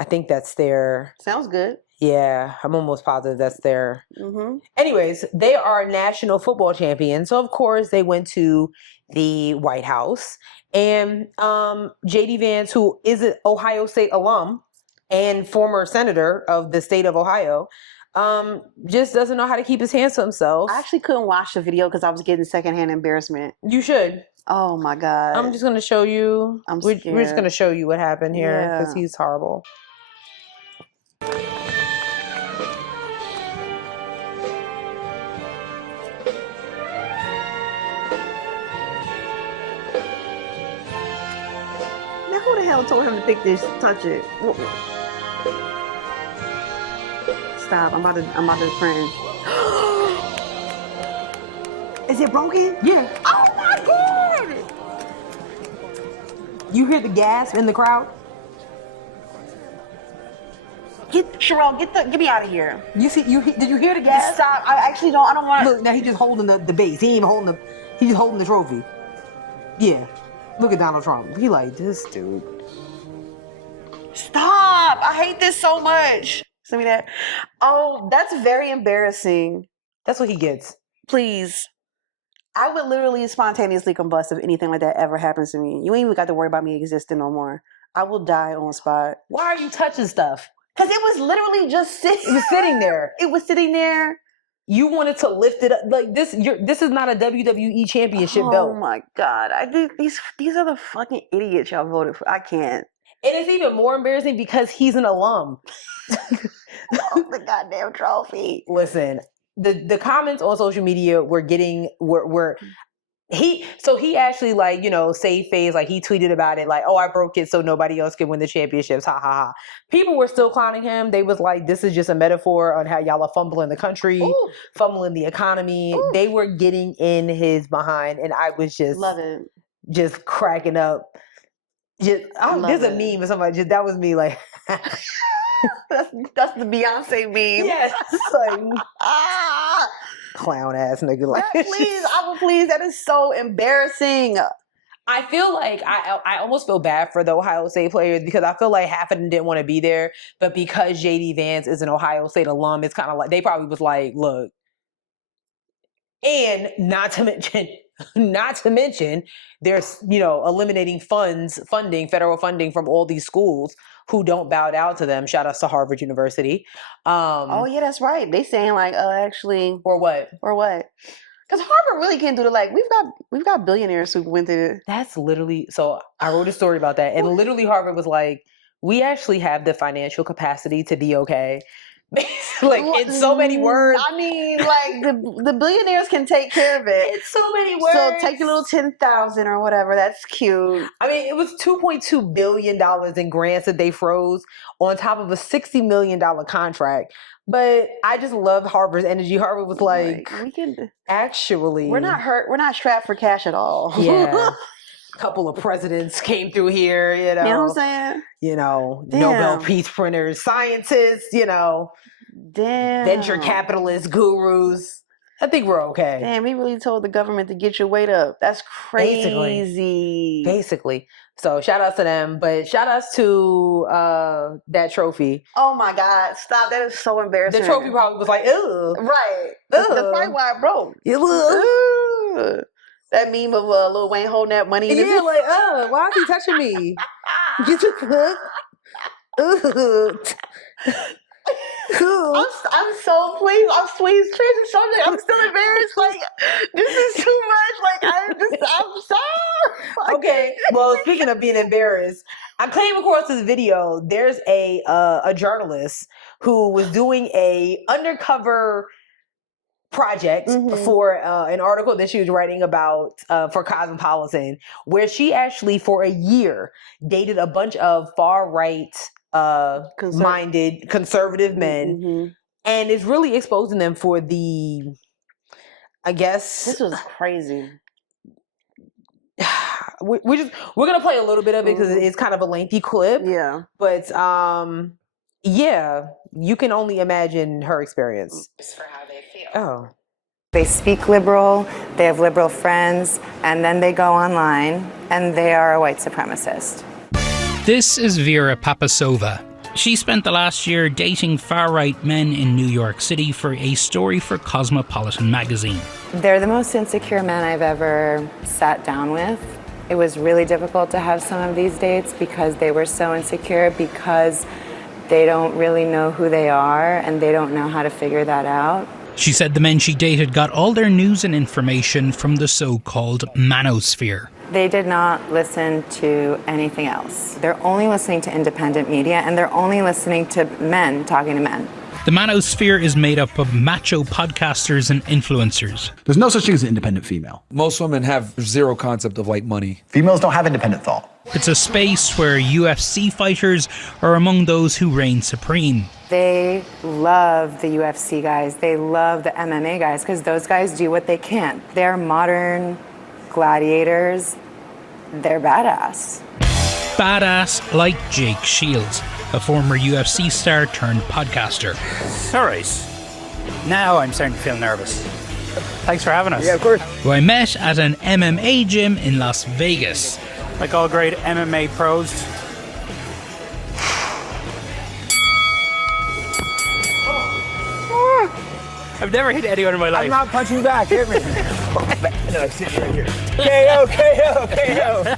I think that's their... Sounds good. Yeah, I'm almost positive that's their... Mm-hmm. Anyways, they are national football champions. So, of course, they went to the White House. And JD Vance, who is an Ohio State alum and former senator of the state of Ohio, just doesn't know how to keep his hands to himself. I actually couldn't watch the video because I was getting secondhand embarrassment. You should. Oh, my God. I'm just going to show you. We're just going to show you what happened here because he's horrible. Who the hell told him to pick this? Touch it. Stop! I'm about to print. Is it broken? Yeah. Oh my God! You hear the gasp in the crowd? Sherelle, get me out of here. Did you hear the gasp? Stop! I actually don't. I don't want. Look, now he's just holding the base. He ain't even holding he's just holding the trophy. Yeah. Look at Donald Trump. He like, this dude. Stop! I hate this so much. Send me that. Oh, that's very embarrassing. That's what he gets. Please. I would literally spontaneously combust if anything like that ever happens to me. You ain't even got to worry about me existing no more. I will die on spot. Why are you touching stuff? Because it was literally just sitting. It was sitting there. It was sitting there. You wanted to lift it up like this. This is not a WWE championship belt. Oh my God! I think these are the fucking idiots y'all voted for. I can't. And it's even more embarrassing because he's an alum. Oh, the goddamn trophy. Listen, the comments on social media were he actually like, saved face, like he tweeted about it like, oh, I broke it so nobody else can win the championships, ha ha ha. People were still clowning him. They was like, this is just a metaphor on how y'all are fumbling the country, fumbling the economy. They were getting in his behind, and I was just love it, just cracking up. There's a meme or something. That was me, like that's the Beyonce meme. Yes, like clown ass nigga. Like, please, that is so embarrassing. I feel like I almost feel bad for the Ohio State players because I feel like half of them didn't want to be there, but because JD Vance is an Ohio State alum, it's kind of like they probably was like, look, and not to mention, there's eliminating federal funding from all these schools who don't bow down to them. Shout out to Harvard University. Oh yeah, that's right. They saying like, actually, or what? Because Harvard really can't do it. Like we've got billionaires who went to. That's literally. So I wrote a story about that, and literally Harvard was like, we actually have the financial capacity to be okay. Like in so many words. I mean, like the billionaires can take care of it. It's so many words. So take your little 10,000 or whatever. That's cute. I mean, it was $2.2 billion in grants that they froze on top of a $60 million contract. But I just love Harvard's energy. Harvard was like actually, we're not hurt. We're not strapped for cash at all. Yeah. A couple of presidents came through here, You know what I'm saying? Nobel Peace printers, scientists, Damn. venture capitalists, gurus. I think we're okay. Damn, he really told the government to get your weight up. That's crazy. Basically. So shout outs to them, but shout outs to that trophy. Oh my God, stop. That is so embarrassing. The trophy probably was like, ugh. Right. That's probably why it broke. Ugh. That meme of Lil Wayne holding that money in his hand. Like, why is he touching me? Get your I'm so pleased. I'm sweet treating something. I'm still embarrassed. Like, this is too much. Like, I'm sorry. Okay. Well, speaking of being embarrassed, I came across this video. There's a journalist who was doing a undercover project for an article that she was writing about for Cosmopolitan, where she actually for a year dated a bunch of far right minded conservative men and is really exposing them for the, I guess this was crazy. We're gonna play a little bit of it because it's kind of a lengthy clip. Yeah, but yeah, you can only imagine her experience. For how they feel. Oh. They speak liberal, they have liberal friends, and then they go online and they are a white supremacist. This is Vera Papasova. She spent the last year dating far-right men in New York City for a story for Cosmopolitan magazine. They're the most insecure men I've ever sat down with. It was really difficult to have some of these dates because they were so insecure, because they don't really know who they are and they don't know how to figure that out. She said the men she dated got all their news and information from the so-called manosphere. They did not listen to anything else. They're only listening to independent media, and they're only listening to men talking to men. The manosphere is made up of macho podcasters and influencers. There's no such thing as an independent female. Most women have zero concept of like money. Females don't have independent thought. It's a space where UFC fighters are among those who reign supreme. They love the UFC guys. They love the MMA guys because those guys do what they can. They're modern gladiators. They're badass. Badass like Jake Shields, a former UFC star turned podcaster. All right. Now I'm starting to feel nervous. Thanks for having us. Yeah, of course. Who I met at an MMA gym in Las Vegas. Like all great MMA pros. I've never hit anyone in my life. I'm not punching back. Hit me. No, I'm sitting right here. KO, KO, KO.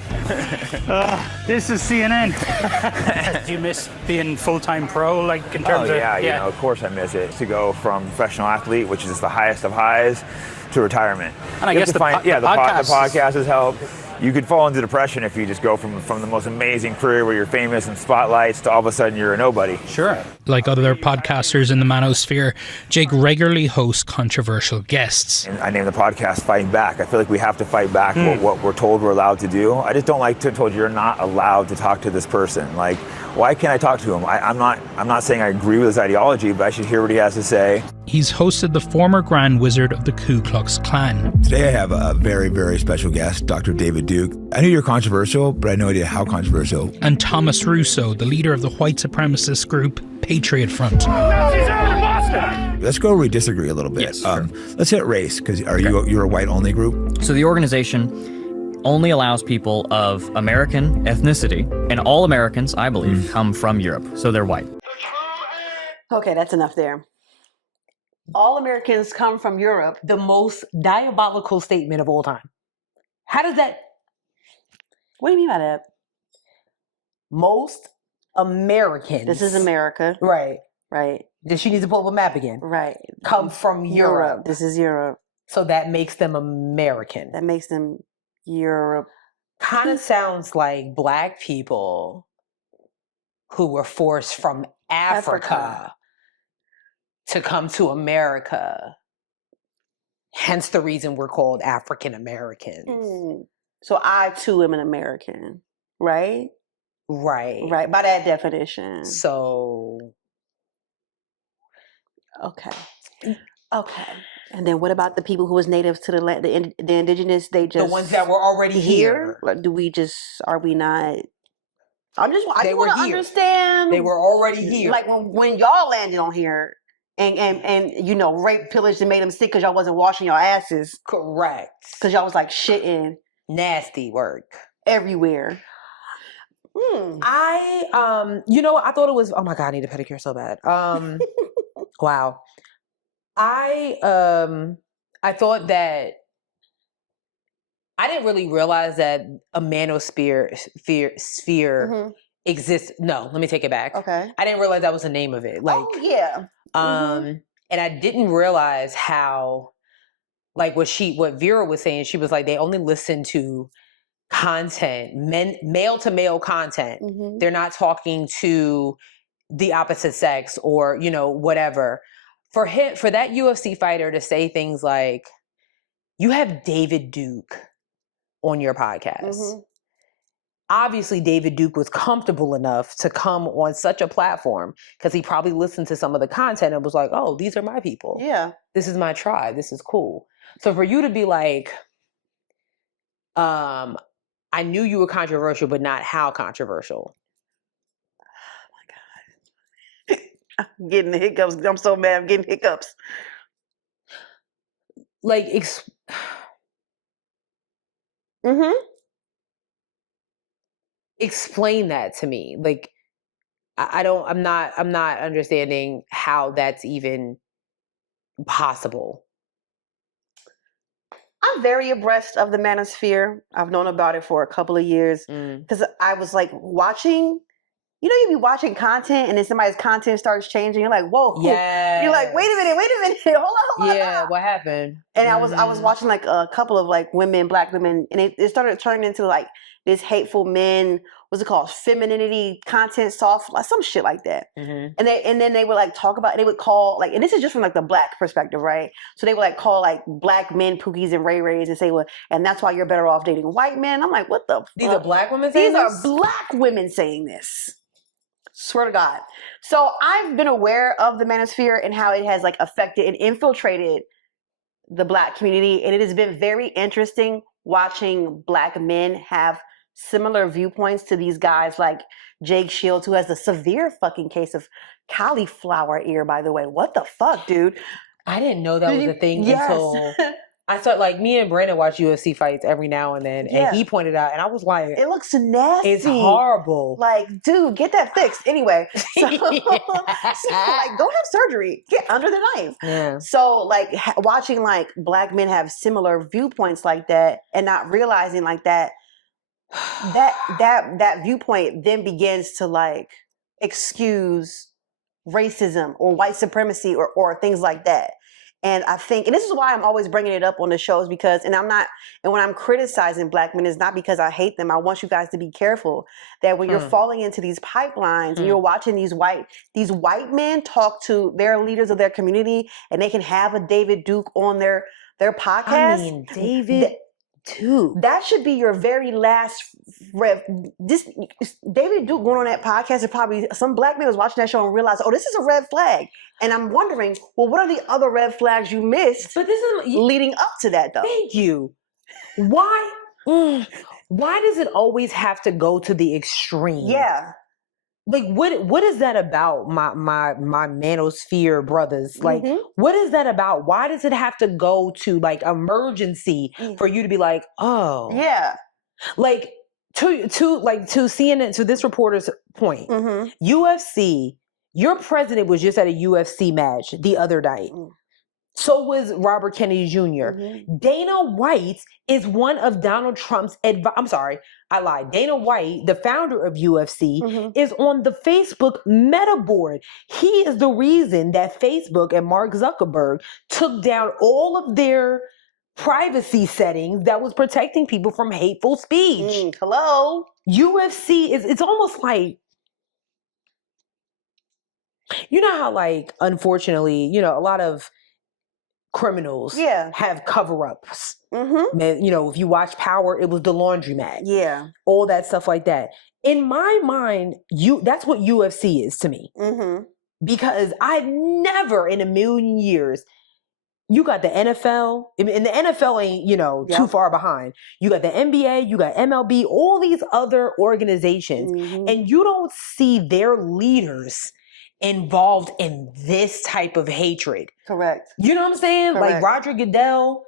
This is CNN. Do you miss being full-time pro, like in terms of? You know, of course I miss it. To go from professional athlete, which is the highest of highs, to retirement. And I guess the podcast has helped. You could fall into depression if you just go from the most amazing career where you're famous and spotlights to all of a sudden you're a nobody. Sure. Like other podcasters in the manosphere, Jake regularly hosts controversial guests. And I named the podcast Fighting Back. I feel like we have to fight back what we're told we're allowed to do. I just don't like to be told you're not allowed to talk to this person. Like, why can't I talk to him? I'm not saying I agree with his ideology, but I should hear what he has to say. He's hosted the former Grand Wizard of the Ku Klux Klan. Today I have a very, very special guest, Dr. David Duke. I knew you're controversial, but I had no idea how controversial. And Thomas Russo, the leader of the white supremacist group Patriot Front. Let's go where we disagree a little bit. Yes, sure. Let's hit race, because you're a white-only group? So the organization only allows people of American ethnicity, and all Americans, I believe, come from Europe, so they're white. Okay, that's enough there. All Americans come from Europe. The most diabolical statement of all time. How does that? What do you mean by that? Most Americans. This is America. Right. Right. Then she needs to pull up a map again. Right. Come from Europe. This is Europe. So that makes them American. That makes them Europe. Kind of sounds like black people who were forced from Africa to come to America. Hence the reason we're called African Americans. So I too am an American, right? Right. Right, by that definition. So. Okay. And then what about the people who was native to the land, the indigenous? They just the ones that were already here. Like, are we not? I just want to understand. They were already here. Like when y'all landed on here. And you know, raped, pillaged, and made them sick because y'all wasn't washing your asses. Correct. Because y'all was like shitting. Nasty work. Everywhere. I thought it was, oh my God, I need a pedicure so bad. Wow. I thought that I didn't really realize that a manosphere exists. No, let me take it back. Okay. I didn't realize that was the name of it. Like, oh yeah. And I didn't realize how, like, what Vera was saying, she was like, they only listen to content, male to male content. They're not talking to the opposite sex or, whatever. For that UFC fighter to say things like, you have David Duke on your podcast. Obviously, David Duke was comfortable enough to come on such a platform because he probably listened to some of the content and was like, oh, these are my people. Yeah. This is my tribe. This is cool. So for you to be like, I knew you were controversial, but not how controversial. Oh my God. I'm getting the hiccups. I'm so mad. I'm getting hiccups. Like, explain that to me. Like, I'm not understanding how that's even possible. I'm very abreast of the manosphere. I've known about it for a couple of years because I was like watching, you be watching content and then somebody's content starts changing. You're like, whoa. Yeah. You're like, wait a minute. Hold on. Yeah, what happened? And I was watching like a couple of like black women, and it started turning into like this hateful men, what's it called? Femininity content, soft, like some shit like that. And then they would like talk about, they would call like, and this is just from like the black perspective, right? So they would like call like black men Pookies and Ray Rays and say, well, and that's why you're better off dating white men. I'm like, what the fuck? These are black women saying this? These are black women saying this. Swear to God. So I've been aware of the manosphere and how it has like affected and infiltrated the black community. And it has been very interesting watching black men have similar viewpoints to these guys like Jake Shields, who has a severe fucking case of cauliflower ear, by the way. What the fuck, dude? I didn't know that was a thing until I started, like, me and Brandon watch UFC fights every now and then, and he pointed out, and I was like, it looks nasty. It's horrible. Like, dude, get that fixed. Anyway, so, like, go have surgery. Get under the knife. Yeah. So, like, watching, like, black men have similar viewpoints like that and not realizing, like, that that viewpoint then begins to like excuse racism or white supremacy or things like that. And I think, and this is why I'm always bringing it up on the shows because, and when I'm criticizing black men, it's not because I hate them. I want you guys to be careful that when you're falling into these pipelines and you're watching these white men talk to their leaders of their community and they can have a David Duke on their podcast. I mean, David Duke. That should be your very last this David Duke going on that podcast and probably some black man was watching that show and realized, oh, this is a red flag. And I'm wondering, well, what are the other red flags you missed? But this is leading up to that, though. Thank you. Why does it always have to go to the extreme? Yeah. Like what is that about, my manosphere brothers? Like what is that about? Why does it have to go to like emergency for you to be like, oh yeah, like to CNN, to this reporter's point, UFC, your president was just at a UFC match the other night. So was Robert Kennedy Jr. Dana White is one of Donald Trump's I'm sorry, I lied. Dana White, the founder of UFC, is on the Facebook meta board. He is the reason that Facebook and Mark Zuckerberg took down all of their privacy settings that was protecting people from hateful speech. Hello? UFC it's almost like, you know how like, unfortunately, you know, a lot of criminals have cover-ups. Man, you know, if you watch Power, it was the laundromat. Yeah. All that stuff like that. In my mind, that's what UFC is to me. Because I've never in a million years, you got the NFL, and the NFL ain't, you know, too far behind. You got the NBA, you got MLB, all these other organizations, and you don't see their leaders involved in this type of hatred. Correct. You know what I'm saying? Correct. Like Roger Goodell.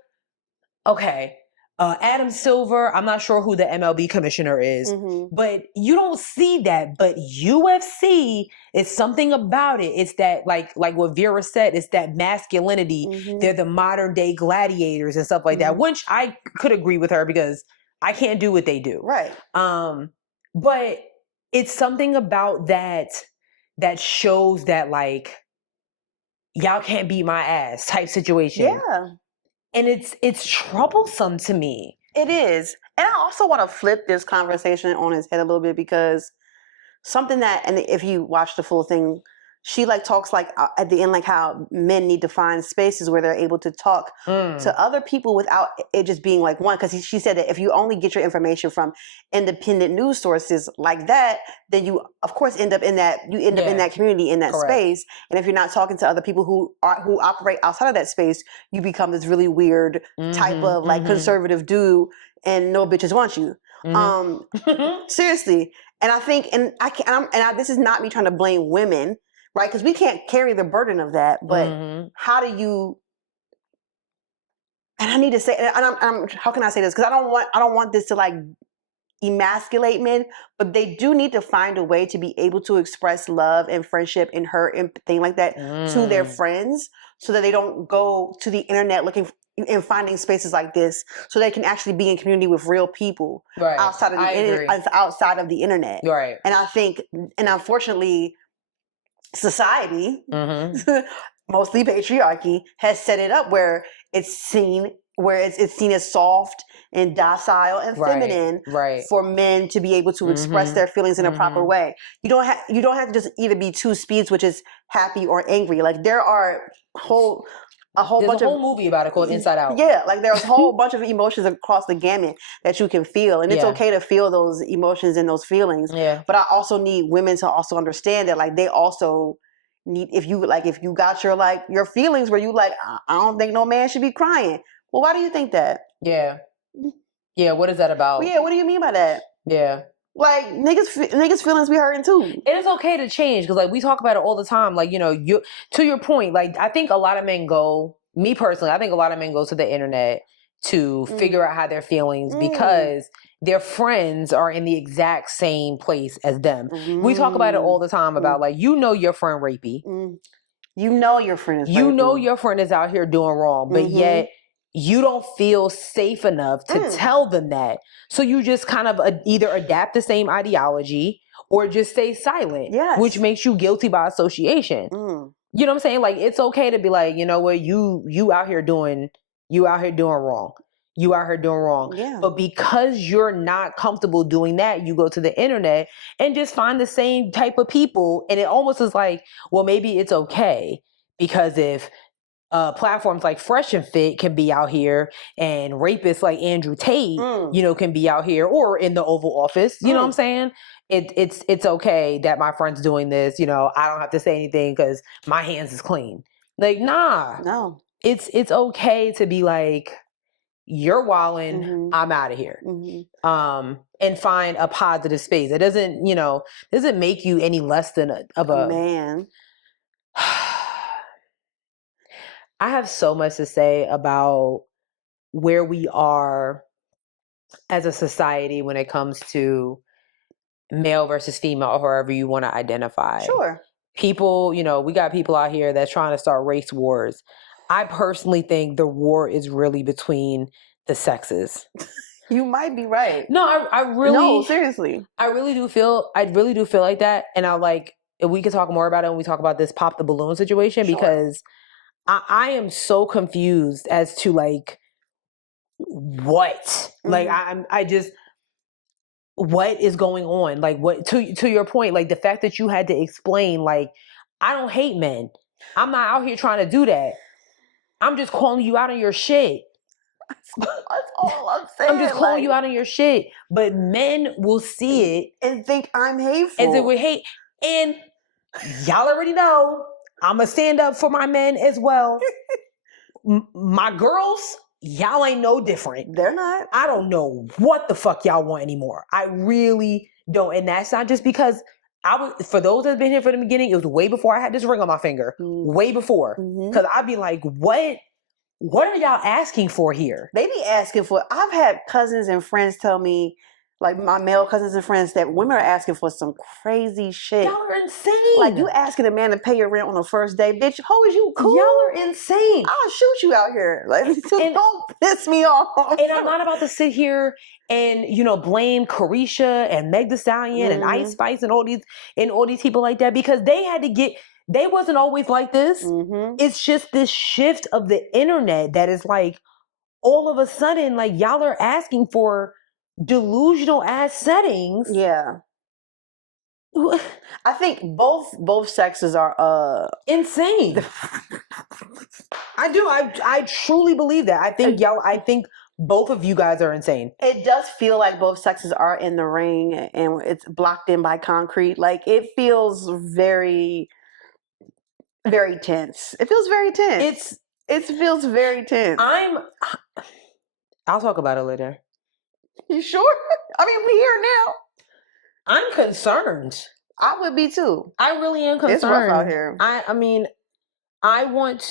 Okay. Adam Silver. I'm not sure who the MLB commissioner is, but you don't see that. But UFC, it's something about it. It's that like what Vera said, it's that masculinity. They're the modern day gladiators and stuff like that, which I could agree with her because I can't do what they do. Right. But it's something about that shows that like, y'all can't beat my ass type situation. Yeah. And it's troublesome to me. It is. And I also want to flip this conversation on its head a little bit because something that, and if you watch the full thing, she like talks like at the end, like how men need to find spaces where they're able to talk to other people without it just being like one. Because she said that if you only get your information from independent news sources like that, then you of course end up in that in that community, in that space. And if you're not talking to other people who operate outside of that space, you become this really weird type of like conservative dude, and no bitches want you. Seriously. And I think, this is not me trying to blame women. Right, because we can't carry the burden of that. But how do you? And I need to say, and I'm how can I say this? Because I don't want this to like emasculate men, but they do need to find a way to be able to express love and friendship and hurt and things like that to their friends, so that they don't go to the internet looking and finding spaces like this, so they can actually be in community with real people outside of the internet. Right. And I think, and unfortunately, society, mostly patriarchy, has set it up where it's seen as soft and docile and feminine for men to be able to express their feelings in a proper way. You don't have to just either be two speeds, which is happy or angry. Like there are a whole movie about it called Inside Out. Yeah, like there's a whole bunch of emotions across the gamut that you can feel, and it's okay to feel those emotions and those feelings. Yeah. But I also need women to also understand that, like, they also need, if you got your feelings where you like, I don't think no man should be crying. Well, why do you think that? Yeah. Yeah. What is that about? Well, yeah. What do you mean by that? Yeah. Like niggas feelings be hurting too. It is okay to change because like we talk about it all the time. Like, you know, to your point, like I think a lot of men go, me personally, I think a lot of men go to the internet to figure out how they're feelings because their friends are in the exact same place as them. We talk about it all the time about like, you know, your friend rapey. You know your friend is your friend is out here doing wrong, but yet you don't feel safe enough to tell them that. So you just kind of either adapt the same ideology or just stay silent, which makes you guilty by association. You know what I'm saying? Like, it's okay to be like, you know what, you out here doing wrong. You out here doing wrong. Yeah. But because you're not comfortable doing that, you go to the internet and just find the same type of people. And it almost is like, well, maybe it's okay. Because if platforms like Fresh and Fit can be out here and rapists like Andrew Tate, you know, can be out here or in the Oval Office, you know what I'm saying? It's okay that my friend's doing this, you know, I don't have to say anything because my hands is clean. Like, nah. No. It's okay to be like, you're wilding, I'm out of here. And find a positive space. It doesn't make you any less than a man. I have so much to say about where we are as a society when it comes to male versus female, or however you want to identify. Sure. People, you know, we got people out here that's trying to start race wars. I personally think the war is really between the sexes. You might be right. No, I really, no, seriously. I really do feel like that. And we can talk more about it when we talk about this pop the balloon situation, because I am so confused as to like what, like I just, what is going on? Like, what, to your point, like the fact that you had to explain, like, I don't hate men. I'm not out here trying to do that. I'm just calling you out on your shit. That's all I'm saying. I'm just calling you out on your shit. But men will see it and think I'm hateful. As if we hate. And y'all already know I'm going to stand up for my men as well. My girls, y'all ain't no different. They're not. I don't know what the fuck y'all want anymore. I really don't. And that's not just because for those that have been here from the beginning, it was way before I had this ring on my finger. Way before. Because I'd be like, what are y'all asking for here? They be asking for, I've had cousins and friends tell me, like my male cousins and friends, that women are asking for some crazy shit. Y'all are insane. Like, you asking a man to pay your rent on the first day. Bitch, how is you cool? Y'all are insane. I'll shoot you out here. Like, don't piss me off. And I'm not about to sit here and, you know, blame Carisha and Meg Thee Stallion and Ice Spice and all these people like that, because they wasn't always like this. It's just this shift of the internet that is like, all of a sudden, like, y'all are asking for delusional ass settings. Yeah. I think both sexes are insane. I do. I truly believe that. I think both of you guys are insane. It does feel like both sexes are in the ring and it's blocked in by concrete. Like, it feels very, very tense. It feels very tense. It feels very tense. I'll talk about it later. You sure? I mean, we're here now. I'm concerned. I would be too. I really am concerned. It's rough out here. I mean, I was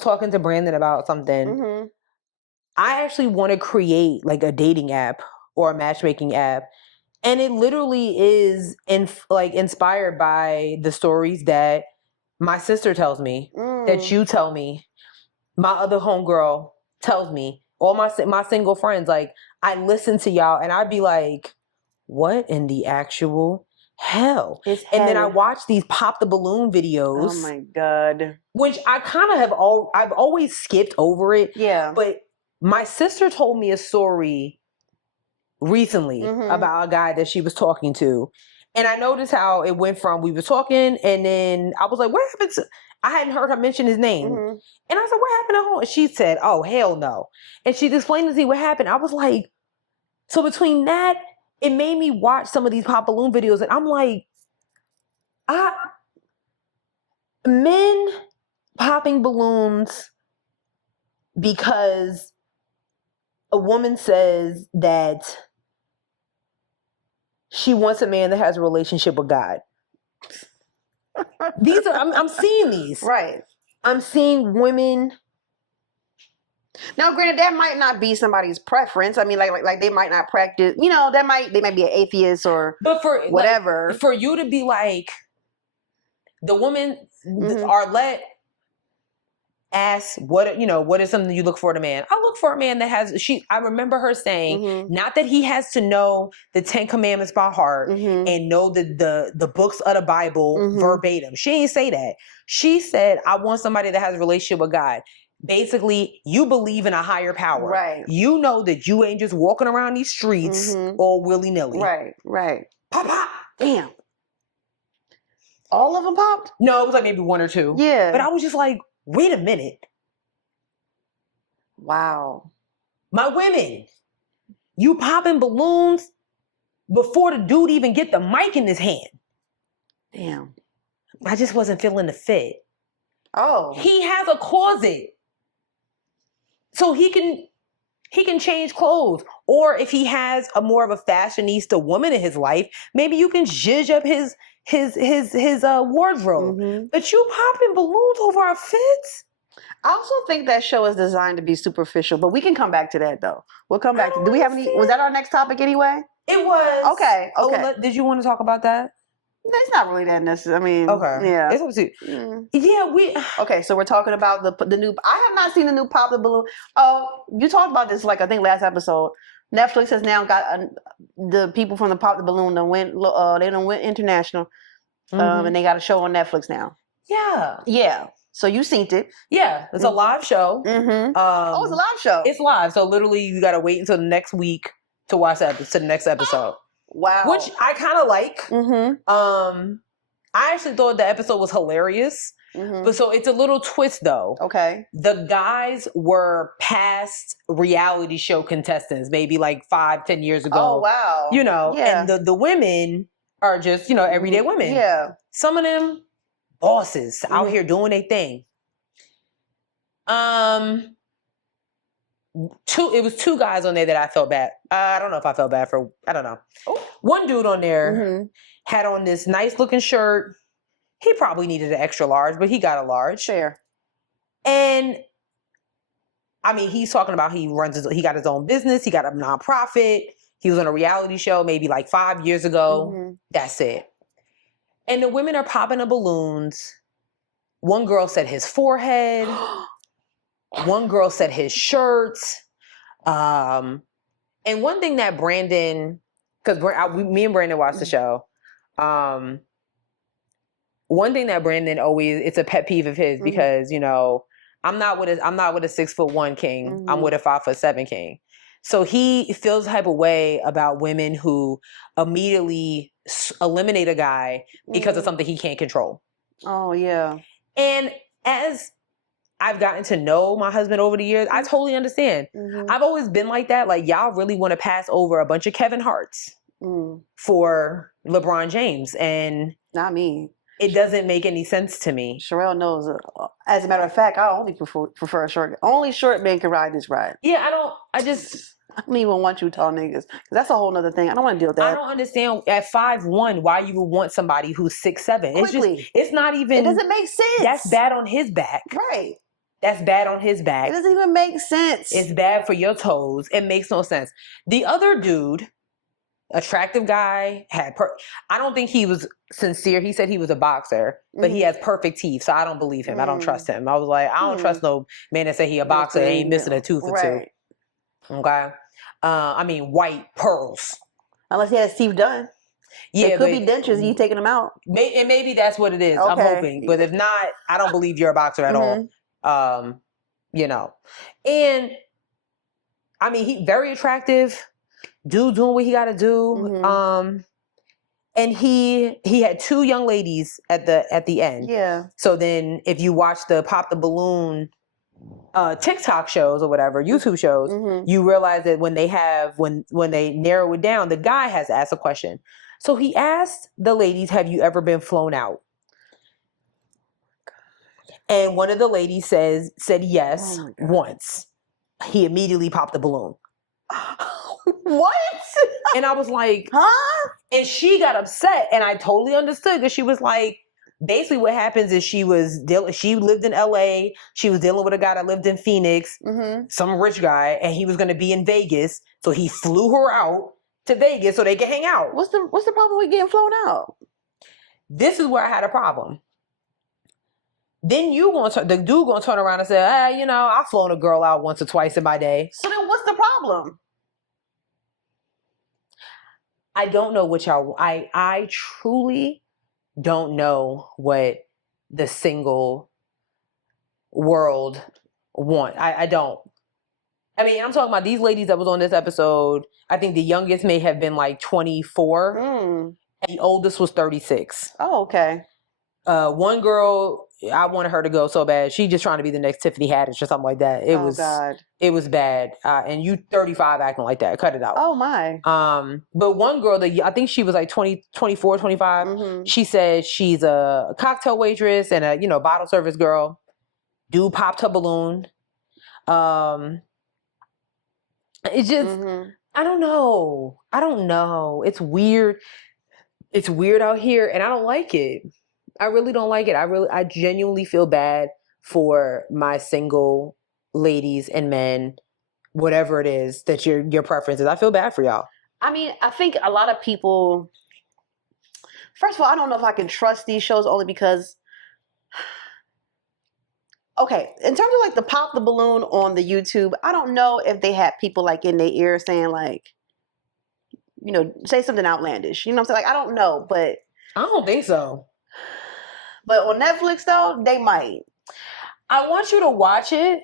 talking to Brandon about something. I actually want to create like a dating app or a matchmaking app. And it literally is inspired by the stories that my sister tells me, that you tell me, my other homegirl tells me, all my single friends. Like, I listen to y'all and I'd be like, what in the actual hell? And then I watch these pop the balloon videos. Oh my God. Which I kind of I've always skipped over it. Yeah. But my sister told me a story recently about a guy that she was talking to. And I noticed how it went from, we were talking and then I was like, what happened to, I hadn't heard her mention his name. And I was like, what happened to home? And she said, oh, hell no. And she explained to me what happened. I was like, so between that, it made me watch some of these pop balloon videos. And I'm like, men popping balloons because a woman says that she wants a man that has a relationship with God. These are, I'm seeing these. Right. I'm seeing women. Now, granted, that might not be somebody's preference. I mean, like they might not practice, you know, they might be an atheist or whatever. Like, for you to be like, the women are let asked what is something you look for in a man. I look for a man that has I remember her saying not that he has to know the 10 commandments by heart and know the books of the Bible verbatim. She didn't say that. She said, I want somebody that has a relationship with God. Basically, you believe in a higher power. Right. You know that you ain't just walking around these streets all willy-nilly. Right. Pop, pop. Damn. All of them popped? No, it was like maybe one or two. Yeah. But I was just like, wait a minute. Wow. My women, you popping balloons before the dude even get the mic in his hand. Damn. I just wasn't feeling the fit. Oh. He has a closet. So he can change clothes. Or if he has a more of a fashionista woman in his life, maybe you can zhuzh up his wardrobe. But you popping balloons over our fits? I also think that show is designed to be superficial, but we can come back to that though. We'll come back to. Do we have any? Was that our next topic anyway? It was. Okay. Oh, did you want to talk about that? It's not really that necessary. I mean, okay. Yeah. It's up to you. Yeah, we. Okay, so we're talking about the new. I have not seen the new Pop the Balloon. Oh, you talked about this like I think last episode. Netflix has now got the people from the Pop the Balloon that went. They done went international, and they got a show on Netflix now. Yeah. Yeah. So you seen it? Yeah, it's a live show. Oh, it's a live show. It's live, so literally you got to wait until the next week to watch to the next episode. Wow. Which I kind of like. I actually thought the episode was hilarious. But so it's a little twist though. Okay. The guys were past reality show contestants, maybe like 5-10 years ago. Oh wow. And the women are just, everyday women. Yeah. Some of them bosses out here doing their thing. It was two guys on there that I felt bad. I don't know if I felt bad for. I don't know. One dude on there had on this nice looking shirt. He probably needed an extra large, but he got a large. Fair. And I mean, he's talking about he got his own business. He got a nonprofit. He was on a reality show maybe like 5 years ago. That's it. And the women are popping the balloons. One girl said his forehead. One girl said his shirt. And one thing that Brandon, because me and Brandon watched the show. One thing that Brandon always, it's a pet peeve of his because, I'm not with a 6'1" king. I'm with a 5'7" king. So he feels the type of way about women who immediately eliminate a guy because of something he can't control. Oh, yeah. And as I've gotten to know my husband over the years, I totally understand. I've always been like that. Like, y'all really want to pass over a bunch of Kevin Harts for LeBron James. And not me. It doesn't make any sense to me. Sherelle knows. As a matter of fact, I only prefer a short. Only short men can ride this ride. Yeah, I don't even want you tall niggas. That's a whole nother thing. I don't want to deal with that. I don't understand at 5'1" why you would want somebody who's 6'7". It's not even. It doesn't make sense. That's bad on his back. Right. That's bad on his back. It doesn't even make sense. It's bad for your toes. It makes no sense. The other dude, attractive guy, I don't think he was sincere. He said he was a boxer, but he has perfect teeth, so I don't believe him. I don't trust him. I was like, I don't trust no man that say he a boxer and ain't missing a tooth or two. Okay. I mean, white pearls. Unless he has teeth done. Yeah, it could be dentures. You taking them out. And maybe that's what it is. Okay. I'm hoping, but if not, I don't believe you're a boxer at all. And I mean, he very attractive. Dude doing what he got to do. And he had two young ladies at the end. Yeah. So then, if you watch the Pop the Balloon TikTok shows or whatever, YouTube shows, you realize that when they narrow it down, the guy has to ask a question. So he asked the ladies, "Have you ever been flown out?" And one of the ladies said yes once. He immediately popped the balloon. What? And I was like, huh? And she got upset, and I totally understood because she was like, basically what happens is she lived in LA. She was dealing with a guy that lived in Phoenix, some rich guy, and he was going to be in Vegas. So he flew her out to Vegas so they could hang out. What's the problem with getting flown out? This is where I had a problem. then the dude gonna turn around and say, hey, I've flown a girl out once or twice in my day. So then what's the problem? I don't know what y'all, I truly don't know what the single world want. I don't. I mean, I'm talking about these ladies that was on this episode. I think the youngest may have been like 24. And the oldest was 36. Oh, okay. One girl, I wanted her to go so bad. She just trying to be the next Tiffany Haddish or something like that. It was bad. And you 35 acting like that. Cut it out. Oh my. But one girl, I think she was like 20, 24, 25. She said she's a cocktail waitress and a bottle service girl. Dude popped her balloon. It's just, I don't know. It's weird. It's weird out here and I don't like it. I really don't like it. I genuinely feel bad for my single ladies and men, whatever it is that your preference is. I feel bad for y'all. I mean, I think a lot of people, first of all, I don't know if I can trust these shows only because, okay, in terms of like the pop the balloon on the YouTube, I don't know if they had people like in their ear saying like, say something outlandish. You know what I'm saying? Like, I don't know, but. I don't think so. But on Netflix, though, they might. I want you to watch it.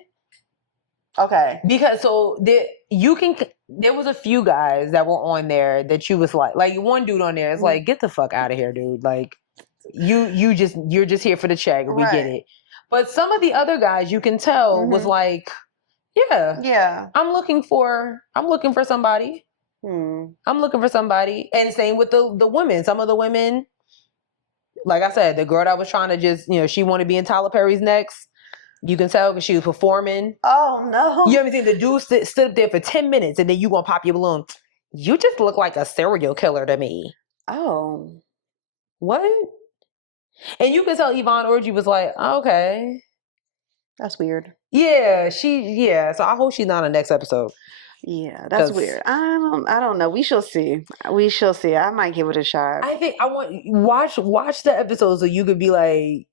Okay. Because there was a few guys that were on there that you was like one dude on there is like, get the fuck out of here, dude. Like, you're just here for the check. We get it. But some of the other guys you can tell was like, yeah, I'm looking for somebody. I'm looking for somebody. And same with the women. Some of the women, like I said, the girl that was trying to just, she wanted to be in Tyler Perry's next. You can tell because she was performing. Oh, no. You ever seen the dude stood up there for 10 minutes and then you gonna pop your balloon? You just look like a serial killer to me. Oh. What? And you can tell Yvonne Orji was like, okay. That's weird. Yeah, so I hope she's not on the next episode. Yeah, that's weird. I don't know. We shall see. I might give it a shot. I think I want watch the episode so you could be like,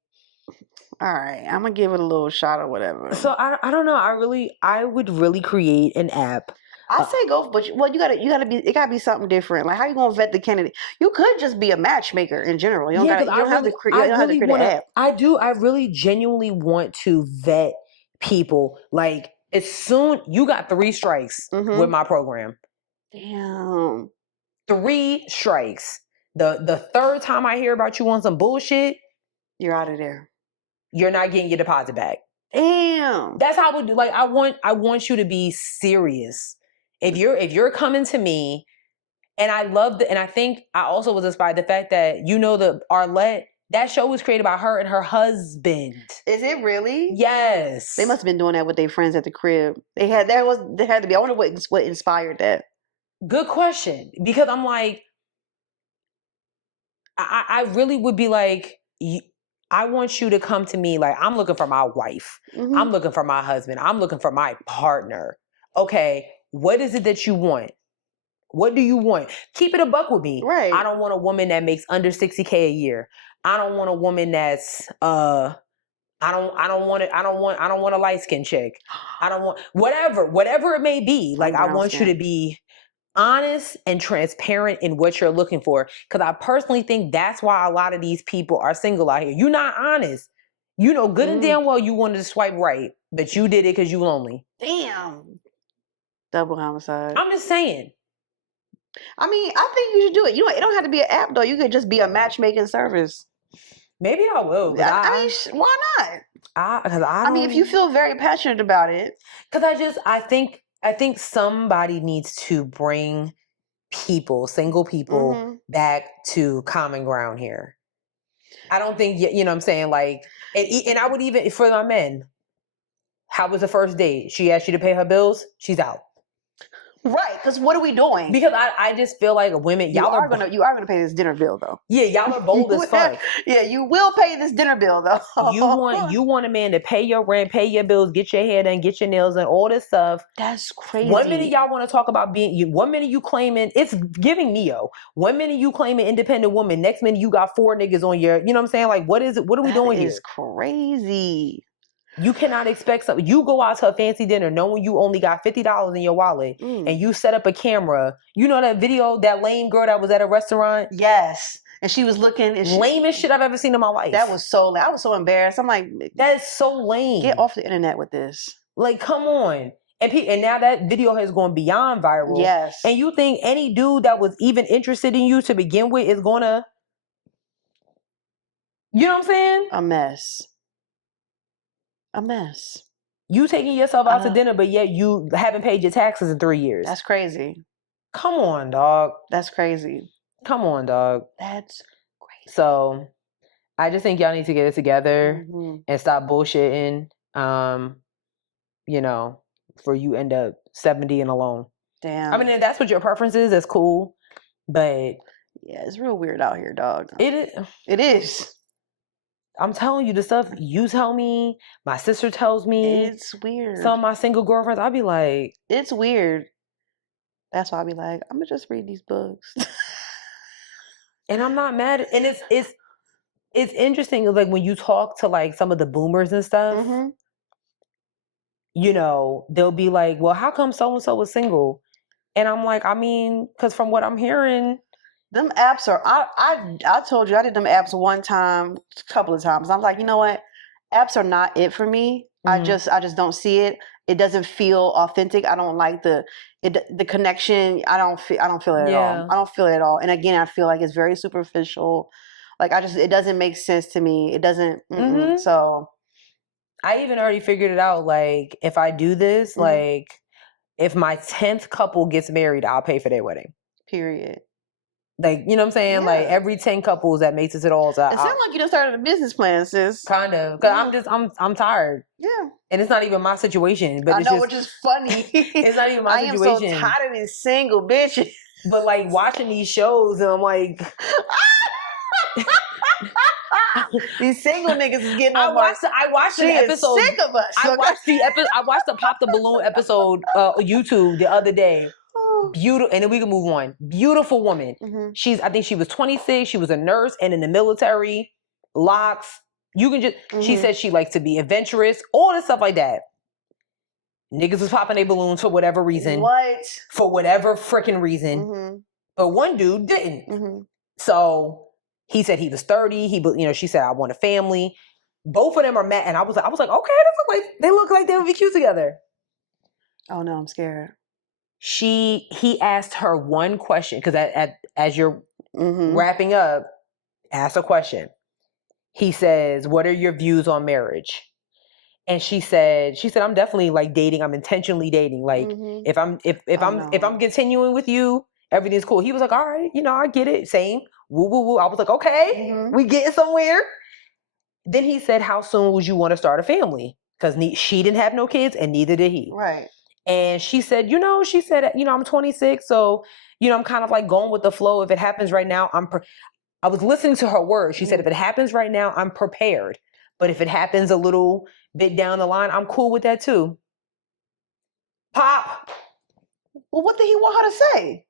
all right, I'm gonna give it a little shot or whatever. So I don't know. I would really create an app. I say go, but it gotta be something different. Like, how you gonna vet the candidate? You could just be a matchmaker in general. You don't have to create an app. I really genuinely want to vet people. Like, as soon you got 3 strikes with my program. Damn. 3 strikes. The third time I hear about you on some bullshit, you're out of there. You're not getting your deposit back. Damn. That's how I would do. Like, I want you to be serious. If you're coming to me, and I think I also was inspired the fact that the Arlette, that show was created by her and her husband. Is it really? Yes. They must have been doing that with their friends at the crib. There had to be. I wonder what inspired that. Good question. Because I'm like, I really would be like, I want you to come to me like, I'm looking for my wife. I'm looking for my husband. I'm looking for my partner. Okay, what is it that you want? What do you want? Keep it a buck with me. Right. I don't want a woman that makes under $60K a year. I don't want a woman that's I don't want a light-skinned chick. I don't want whatever it may be. Like, I want you to be honest and transparent in what you're looking for. Because I personally think that's why a lot of these people are single out here. You're not honest. You know good and damn well you wanted to swipe right, but you did it because you lonely. Damn. Double homicide. I'm just saying. I mean, I think you should do it. It don't have to be an app, though. You could just be a matchmaking service. Maybe I will. I mean, why not? I mean, if you feel very passionate about it. Because I think somebody needs to bring single people, back to common ground here. I don't think, you know what I'm saying? Like, and I would even, for my men, how was the first date? She asked you to pay her bills? She's out. Right, because what are we doing? Because I just feel like women, you are gonna pay this dinner bill though. Yeah, y'all are bold as fuck. Yeah, you will pay this dinner bill though. you want a man to pay your rent, pay your bills, get your hair done, get your nails done, all this stuff. That's crazy. 1 minute y'all want to talk about being 1 minute you claiming it's giving Neo. 1 minute you claiming independent woman, next minute you got 4 niggas on your, you know what I'm saying? Like, what is it? What are we doing here? It's crazy. You cannot expect something. You go out to a fancy dinner knowing you only got $50 in your wallet and you set up a camera. You know that video, that lame girl that was at a restaurant? Yes. And she was looking. And lamest shit I've ever seen in my life. That was so lame. I was so embarrassed. I'm like, that is so lame. Get off the internet with this. Like, come on. And now that video has gone beyond viral. Yes. And you think any dude that was even interested in you to begin with is gonna, you know what I'm saying? A mess. You taking yourself out to dinner, but yet you haven't paid your taxes in 3 years. That's crazy. Come on, dog. That's crazy. Come on, dog. That's crazy. So I just think y'all need to get it together and stop bullshitting. You know, for you end up 70 and alone. Damn. I mean, if that's what your preference is, that's cool. But yeah, it's real weird out here, dog. It is. I'm telling you, the stuff you tell me, my sister tells me. It's weird. Some of my single girlfriends, I'll be like, it's weird. That's why I'll be like, I'm gonna just read these books. And I'm not mad. And it's interesting, like when you talk to like some of the boomers and stuff, you know, they'll be like, well, how come so-and-so was single? And I'm like, I mean, because from what I'm hearing, them apps are, I told you I did them apps one time, a couple of times. I'm like, you know what? Apps are not it for me. I just don't see it. It doesn't feel authentic. I don't like the connection. I don't feel it at all. I don't feel it at all. And again, I feel like it's very superficial. Like it doesn't make sense to me. It doesn't. So I even already figured it out. Like if I do this, like if my 10th couple gets married, I'll pay for their wedding. Period. Like, you know what I'm saying? Yeah. Like every 10 couples that makes it to the altar. It sounds like you done started a business plan, sis. Kind of. Because I'm tired. Yeah. And it's not even my situation. But I it's know, which is funny. It's not even my situation. I am so tired of these single bitches. But like watching these shows and I'm like... These single niggas is getting I on watched the episode. Sick of us. I watched the Pop the Balloon episode YouTube the other day. Beautiful, and then we can move on. Beautiful woman. I think she was 26. She was a nurse and in the military. Locks. You can just. She said she likes to be adventurous. All this stuff like that. Niggas was popping their balloons for whatever reason. What? For whatever freaking reason. But one dude didn't. So he said he was 30. She said I want a family. Both of them are mad, and I was like, okay, they look like they would be cute together. Oh no, I'm scared. He asked her one question because as you're wrapping up, ask a question. He says, "What are your views on marriage?" And she said, I'm definitely like dating. I'm intentionally dating. Like if I'm continuing with you, everything's cool. He was like, all right, I get it. Same. Woo woo woo. I was like, okay, we getting somewhere. Then he said, how soon would you want to start a family? Because she didn't have no kids and neither did he. Right. And she said, I'm 26, so, I'm kind of like going with the flow. If it happens right now, I was listening to her words. She said, if it happens right now, I'm prepared. But if it happens a little bit down the line, I'm cool with that too. Pop. Well, what did he want her to say?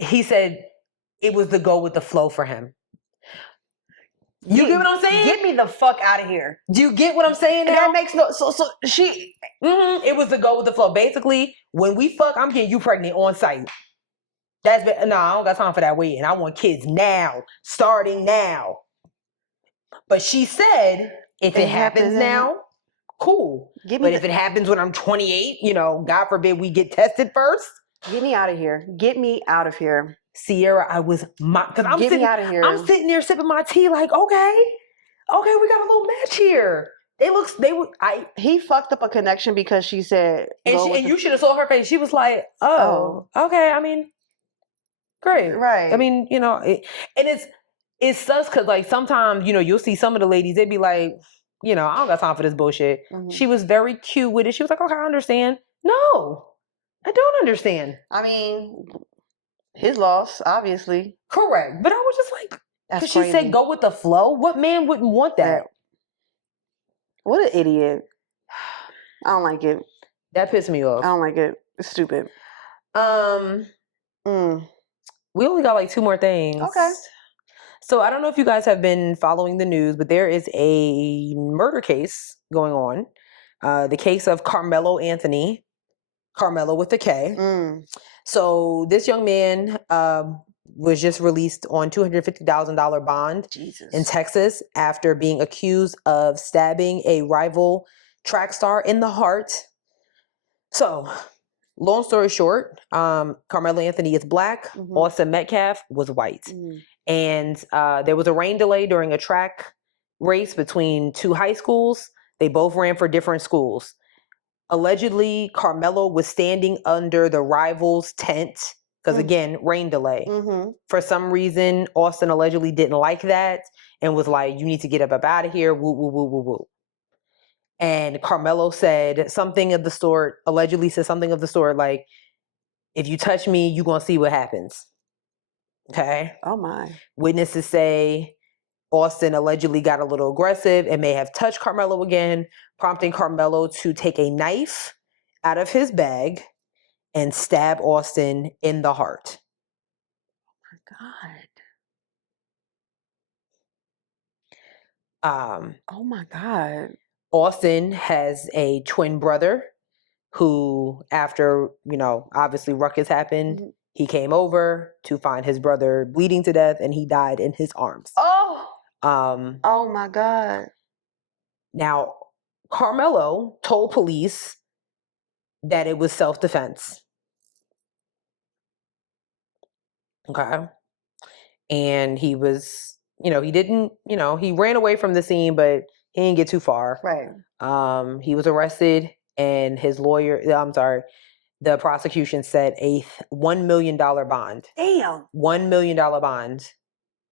He said it was the go with the flow for him. You get what I'm saying? Get me the fuck out of here. Do you get what I'm saying now? That makes no... So she... It was the go with the flow. Basically, when we fuck, I'm getting you pregnant on site. I don't got time for that waiting. I want kids now. Starting now. But she said, if it happens now, cool. But if it happens when I'm 28, God forbid we get tested first. Get me out of here. Get me out of here. Sierra, get me out of here. I'm sitting there sipping my tea like, okay, we got a little match here. He fucked up a connection because she said, and you should have saw her face. She was like, oh, okay. I mean, great. Right. I mean, it sucks because like sometimes, you'll see some of the ladies, they'd be like, I don't got time for this bullshit. She was very cute with it. She was like, okay, I understand. No. I don't understand. I mean, his loss, obviously. Correct. But I was just like, That's because she crazy. said go with the flow. What man wouldn't want that? What an idiot. I don't like it. That pissed me off. I don't like it. It's stupid. We only got like 2 more things. Okay. So I don't know if you guys have been following the news, but there is a murder case going on. The case of Karmelo Anthony. Karmelo with a K. So this young man was just released on $250,000 bond in Texas after being accused of stabbing a rival track star in the heart. So, long story short, Karmelo Anthony is black. Austin Metcalf was white. And there was a rain delay during a track race between 2 high schools. They both ran for different schools. Allegedly, Karmelo was standing under the rival's tent because, again, rain delay. For some reason, Austin allegedly didn't like that and was like, you need to get up out of here, woo, woo, woo, woo, woo. And Karmelo said something of the sort, allegedly said something of the sort like, if you touch me, you're going to see what happens. Okay? Oh, my. Witnesses say Austin allegedly got a little aggressive and may have touched Karmelo again, prompting Karmelo to take a knife out of his bag and stab Austin in the heart. Oh my God. Austin has a twin brother who, after, obviously ruckus happened, he came over to find his brother bleeding to death and he died in his arms. Oh my God. Now, Karmelo told police that it was self-defense. Okay. And he was, he didn't, he ran away from the scene, but he didn't get too far. Right. He was arrested and his lawyer, the prosecution set a $1 million bond. Damn. $1 million bond.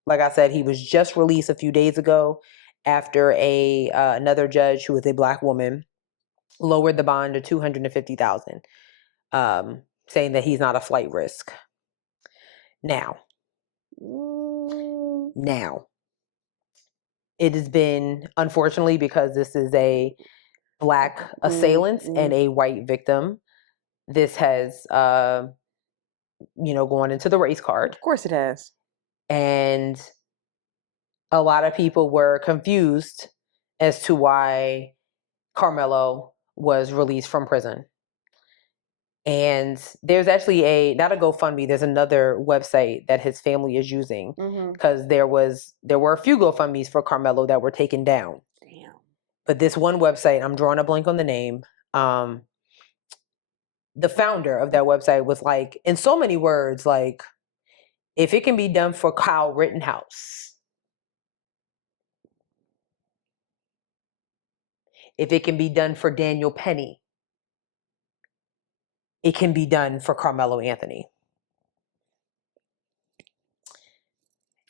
Like I said, he was just released a few days ago after another judge who was a black woman lowered the bond to $250,000, saying that he's not a flight risk. Now, it has been, unfortunately, because this is a black assailant and a white victim, this has, gone into the race card. Of course it has. And a lot of people were confused as to why Karmelo was released from prison. And there's actually not a GoFundMe, there's another website that his family is using because there were a few GoFundMes for Karmelo that were taken down. Damn. But this one website, I'm drawing a blank on the name. The founder of that website was like, in so many words, like, if it can be done for Kyle Rittenhouse, if it can be done for Daniel Penny, it can be done for Karmelo Anthony.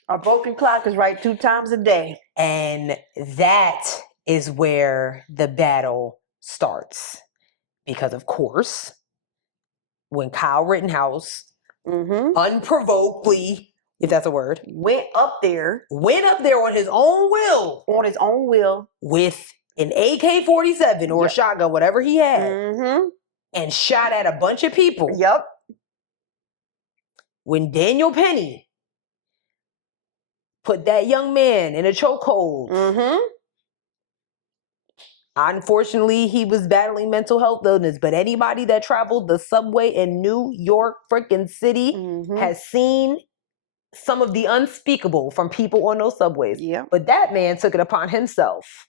A broken clock is right 2 times a day. And that is where the battle starts. Because, of course, when Kyle Rittenhouse, unprovokedly, if that's a word, went up there on his own will. With an AK-47 or a shotgun, whatever he had, and shot at a bunch of people. Yep. When Daniel Penny put that young man in a chokehold, unfortunately, he was battling mental health illness, but anybody that traveled the subway in New York freaking City has seen some of the unspeakable from people on those subways. Yeah. But that man took it upon himself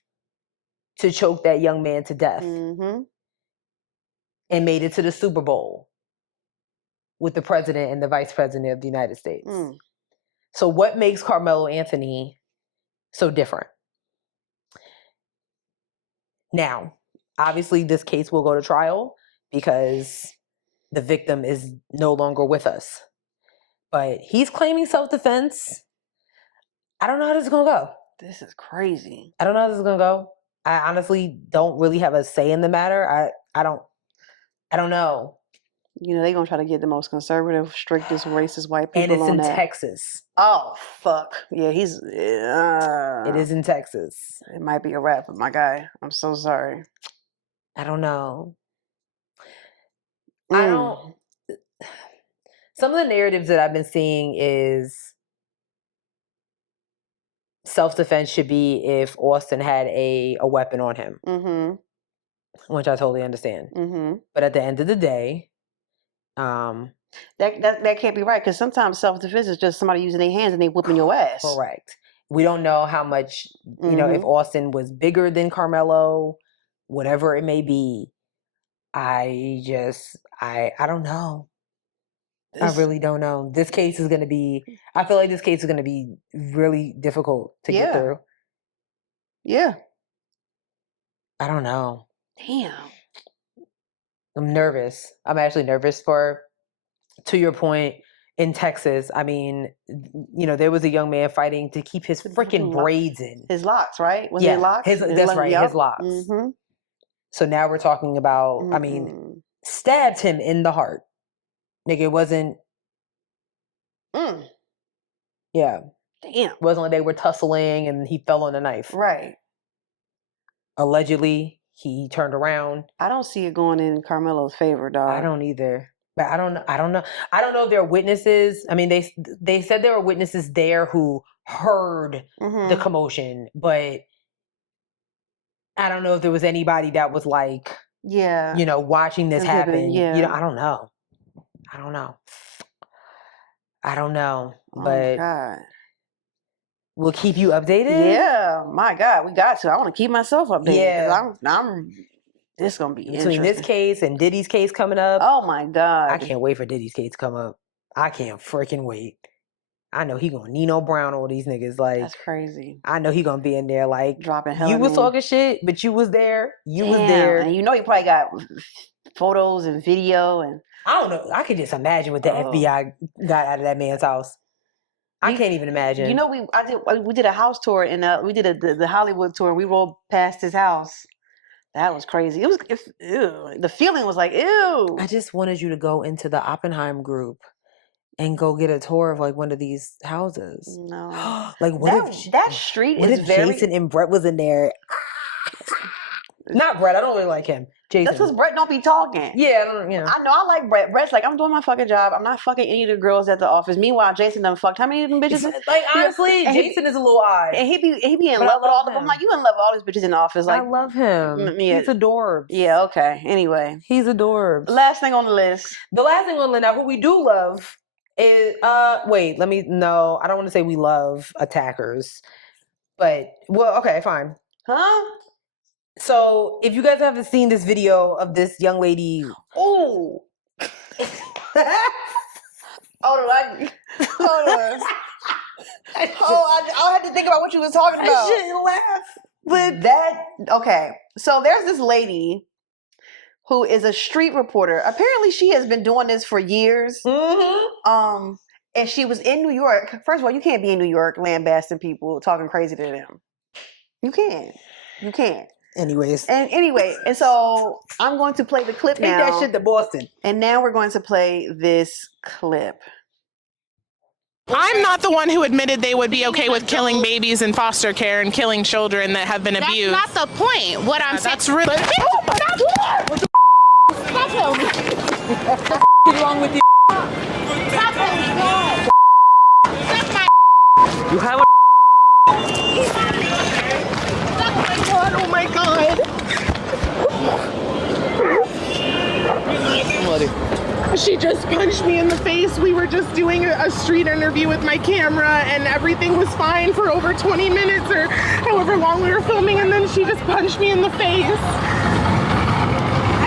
to choke that young man to death and made it to the Super Bowl with the president and the vice president of the United States. So what makes Karmelo Anthony so different? Now, obviously, this case will go to trial because the victim is no longer with us. But he's claiming self-defense. I don't know how this is going to go. This is crazy. I don't know how this is going to go. I honestly don't really have a say in the matter. I don't know. You know, they're going to try to get the most conservative, strictest, racist white people And it's on in that. Texas. Oh, fuck. Yeah, It is in Texas. It might be a wrap, my guy. I'm so sorry. I don't know. Mm. I don't. Some of the narratives that I've been seeing is self-defense should be if Austin had a weapon on him, which I totally understand. But at the end of the day, that can't be right, because sometimes self-defense is just somebody using their hands and they whipping your ass. Correct. We don't know how much, you know, if Austin was bigger than Karmelo, whatever it may be. I don't know. I really don't know. This case is going to be, I feel like this case is going to be really difficult to get through. Yeah. I don't know. Damn. I'm nervous. I'm actually nervous to your point, in Texas. I mean, you know, there was a young man fighting to keep his freaking braids in. His locks, right? Was it locks? That's right, his locks. So now we're talking about, I mean, stabbed him in the heart. Nigga, it wasn't. Yeah. Damn. It wasn't like they were tussling and he fell on the knife. Right. Allegedly, he turned around. I don't see it going in Karmelo's favor, dog. I don't either. But I don't know. I don't know if there are witnesses. I mean, they said there were witnesses there who heard the commotion, but I don't know if there was anybody that was like, you know, watching this happen. Yeah. You know, I don't know. But God. We'll keep you updated. Yeah, my God, we got to. I want to keep myself updated. Yeah, I'm. This is gonna be between this case and Diddy's case coming up. Oh my God, I can't wait for Diddy's case to come up. I can't freaking wait. I know he gonna Nino Brown all these niggas. Like, that's crazy. I know he gonna be in there like dropping hell. You was talking shit, but you was there. You was there, and you know he probably got photos and video and. I don't know. I could just imagine what the FBI got out of that man's house. I can't even imagine. You know, we did a house tour and we did the Hollywood tour. And we rolled past his house. That was crazy. It was ew. The feeling was like ew. I just wanted you to go into the Oppenheim group and go get a tour of like one of these houses. No, like what if that street what is if very. Jason and Brett was in there? Not Brett. I don't really like him. Jason. That's because Brett don't be talking. Yeah, I don't. You know. I know. I like Brett. Brett's like, I'm doing my fucking job. I'm not fucking any of the girls at the office. Meanwhile, Jason done fucked how many of them bitches? Like honestly, Jason is a little odd, and he be in love with all of them. I'm like, you in love with all these bitches in the office? Like, I love him. Yeah. He's adorbs. Yeah. Okay. Anyway, he's adorbs. Last thing on the list. The last thing on the list. Now, what we do love is wait. I don't want to say we love attackers, but well, okay, fine. Huh? So, if you guys haven't seen this video of this young lady, hold on. I had to think about what you was talking about. I shouldn't laugh, but okay. So there's this lady who is a street reporter. Apparently, she has been doing this for years. And she was in New York. First of all, you can't be in New York lambasting people, talking crazy to them. You can't. Anyways. And so I'm going to play the clip now. Take that shit to Boston. And now we're going to play this clip. I'm not the one who admitted they would be okay with killing babies in foster care and killing children that have been abused. That's not the point. What I'm saying. That's really. What the Stop holding me. What's wrong with you? Stop holding me. Stop my. You have a. Oh my God. She just punched me in the face. We were just doing a street interview with my camera and everything was fine for over 20 minutes or however long we were filming, and then she just punched me in the face.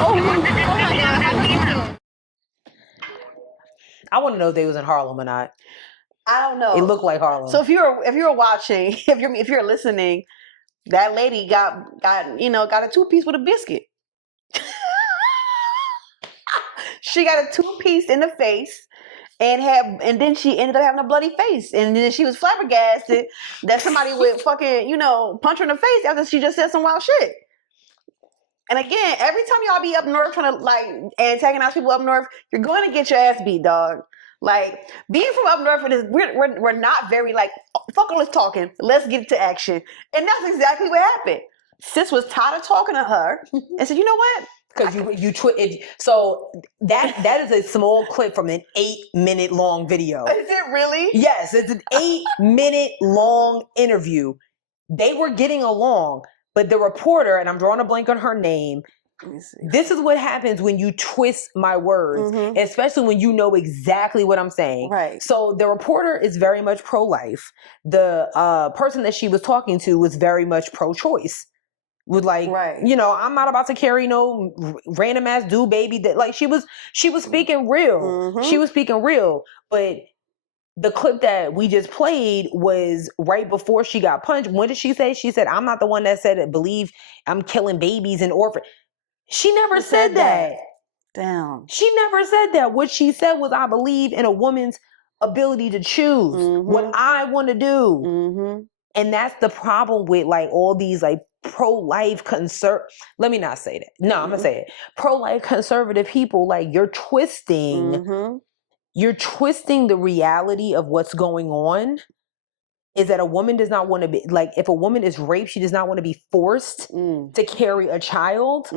Oh my God. I want to know if they was in Harlem or not. I don't know. It looked like Harlem. So if you're watching, if you're listening, that lady got a 2-piece with a biscuit. She got a 2-piece in the face and then she ended up having a bloody face. And then she was flabbergasted that somebody would fucking, punch her in the face after she just said some wild shit. And again, every time y'all be up north trying to like antagonize people up north, you're going to get your ass beat, dog. Like being from up north, we're not very like fuck all this talking. Let's get to action, and that's exactly what happened. Sis was tired of talking to her and said, "You know what? Because so that is a small clip from an 8-minute long video. Is it really? Yes, it's an 8-minute long interview. They were getting along, but the reporter, and I'm drawing a blank on her name. This is what happens when you twist my words, especially when you know exactly what I'm saying. Right. So the reporter is very much pro-life. The person that she was talking to was very much pro-choice. With like, you know, I'm not about to carry no random ass dude baby. That like she was speaking real. She was speaking real. But the clip that we just played was right before she got punched. What did she say? She said, "I'm not the one that said it. Believe I'm killing babies and orphans." She never said that. Damn. She never said that. What she said was, "I believe in a woman's ability to choose what I want to do." And that's the problem with like all these like pro-life let me not say that. No, I'm gonna say it. Pro-life conservative people, like you're twisting the reality of what's going on. Is that a woman does not want to be like, if a woman is raped, she does not want to be forced to carry a child.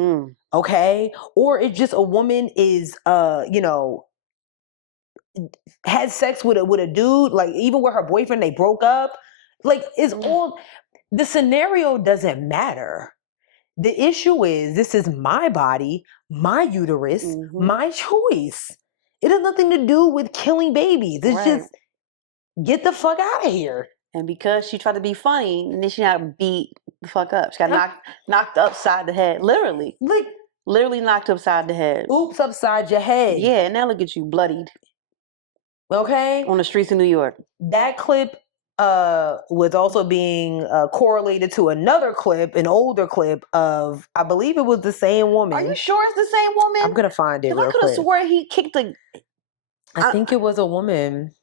Okay. Or it's just a woman is you know, had sex with a dude, like even with her boyfriend, they broke up. Like it's all, the scenario doesn't matter. The issue is, this is my body, my uterus, my choice. It has nothing to do with killing babies. It's just get the fuck out of here. And because she tried to be funny, and then she got beat the fuck up. She got knocked upside the head. Literally. Like literally knocked upside the head. Oops, upside your head. Yeah, and now look at you, bloodied. Okay. On the streets of New York. That clip was also being correlated to another clip, an older clip of, I believe it was the same woman. Are you sure it's the same woman? I'm gonna find it real quick. I could have swore he kicked the... I think it was a woman.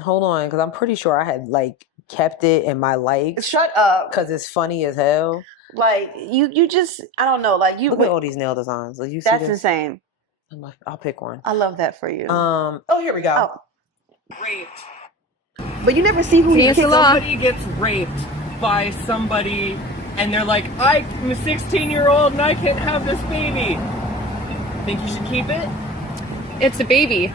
Hold on, because I'm pretty sure I had like kept it in my likes. Shut up. Because it's funny as hell. Like you just, I don't know, like you look at all these nail designs. Like, you see that's this? insane. I'll pick one. I love that for you. Oh, here we go. Raped. But you never see who he somebody gets raped by somebody and they're like, I'm a 16-year-old and I can't have this baby. Think you should keep it? It's a baby.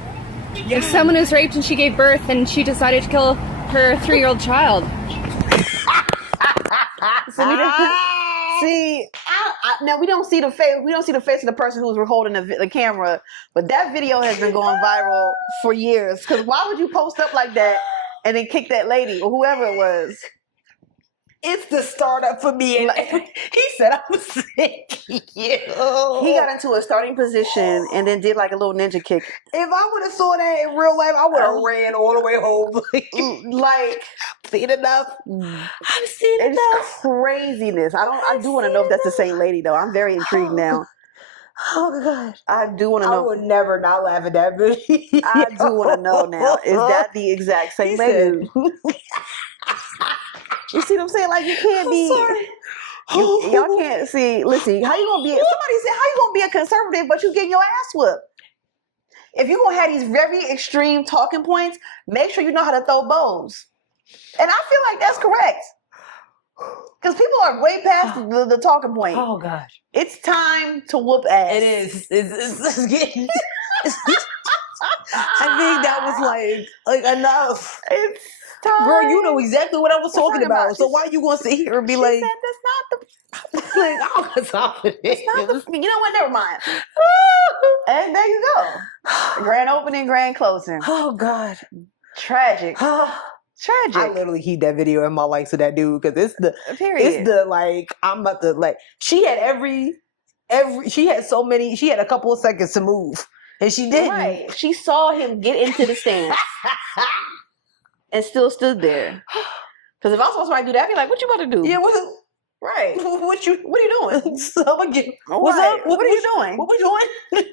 Yeah. If someone is raped and she gave birth and she decided to kill her 3-year-old child. Now we don't see the face. We don't see the face of the person who's holding the camera, but that video has been going viral for years. Because why would you post up like that and then kick that lady or whoever it was? It's the startup for me. And he said I was sick. He got into a starting position and then did like a little ninja kick. If I would have saw that in real life, I would have ran all the way home. Like, seen enough. I've seen enough. It's craziness. I do want to know if that's the same lady though. I'm very intrigued now. Oh God. I do want to know. I would never not laugh at that movie. I do want to know now. Is that the exact same lady? You see what I'm saying? Like you can't be. Y'all can't see. Listen, how you gonna be? Somebody said, "How you gonna be a conservative but you getting your ass whooped?" If you gonna have these very extreme talking points, make sure you know how to throw bows. And I feel like that's correct because people are way past the talking point. Oh gosh, it's time to whoop ass. It is. It's getting. I think that was like enough. It's time. Girl, you know exactly what I was talking about. So why you gonna sit here and be like? Said that's not the. Like, I was off of it. You know what? Never mind. And there you go. Grand opening, grand closing. Oh God, tragic. Tragic. I literally keep that video in my likes of that dude because it's the period. It's the like I'm about to like. She had she had so many. She had a couple of seconds to move, and she didn't. Right. She saw him get into the stance. And still stood there. Because if I saw somebody do that, I'd be like, "What you about to do?" Yeah, right. What are you doing? So I'm gonna get, what's up? What are you doing? What we doing?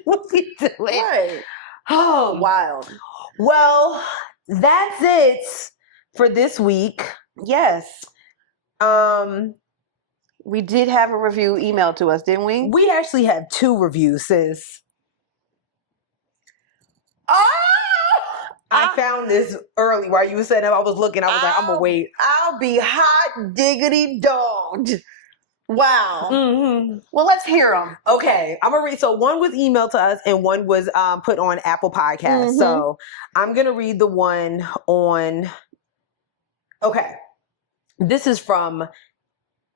What we doing? Right. Oh, wild. Well, that's it for this week. Yes. We did have a review emailed to us, didn't we? We actually have 2 reviews, sis. I found this early while you were saying that. I was looking. I was like, I'm gonna wait. I'll be hot diggity dogged. Wow. Mm-hmm. Well, let's hear them. Okay, I'm gonna read. So one was emailed to us, and one was put on Apple Podcasts. Mm-hmm. So I'm gonna read the one on. Okay, this is from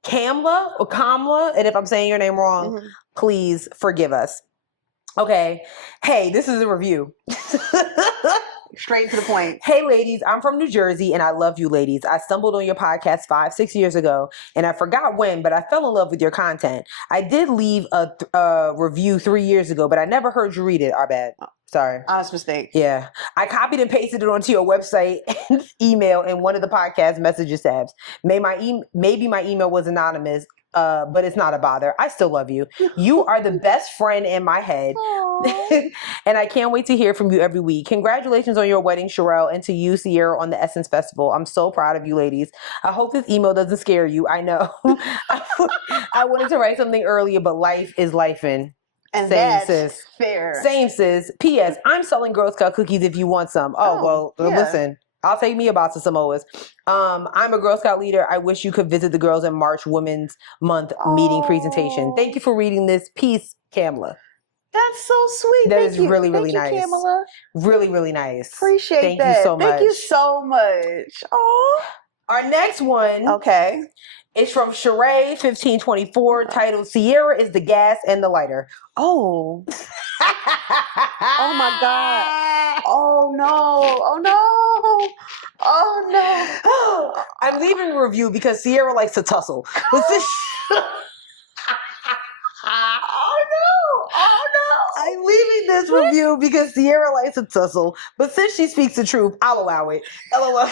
Kamla, and if I'm saying your name wrong, please forgive us. Okay, hey, this is a review. Straight to the point. Hey, ladies, I'm from New Jersey, and I love you, ladies. I stumbled on your podcast 5-6 years ago, and I forgot when, but I fell in love with your content. I did leave a review 3 years ago, but I never heard you read it. Our bad. Sorry. Honest mistake. Yeah. I copied and pasted it onto your website and email in one of the podcast messages tabs. Maybe my email was anonymous, but it's not a bother. I still love you. You are the best friend in my head. And I can't wait to hear from you every week. Congratulations on your wedding, Sherelle, and to you, Sierra, on the Essence Festival. I'm so proud of you, ladies. I hope this email doesn't scare you. I know. I wanted to write something earlier, but life is lifing. And same, that's sis. fair. Same, sis. P.S. I'm selling Girl Scout cookies if you want some. Listen. I'll take me a box of Samoas. I'm a Girl Scout leader. I wish you could visit the Girls in March Women's Month meeting presentation. Thank you for reading this. Peace, Kamla. That's so sweet. That Thank is you. really, Thank really you, nice. Kamala. Really, really nice. Appreciate Thank that. you so much. Thank you so much. Oh. Our next one. Okay. Is from Sheree 1524, titled Sierra is the gas and the lighter. Oh. Oh my God. Oh no. Oh no. Oh no. I'm leaving a review because Sierra likes to tussle. But this Oh no. Oh no. I'm leaving this review because Sierra likes to tussle. But since she speaks the truth, I'll allow it. LOL.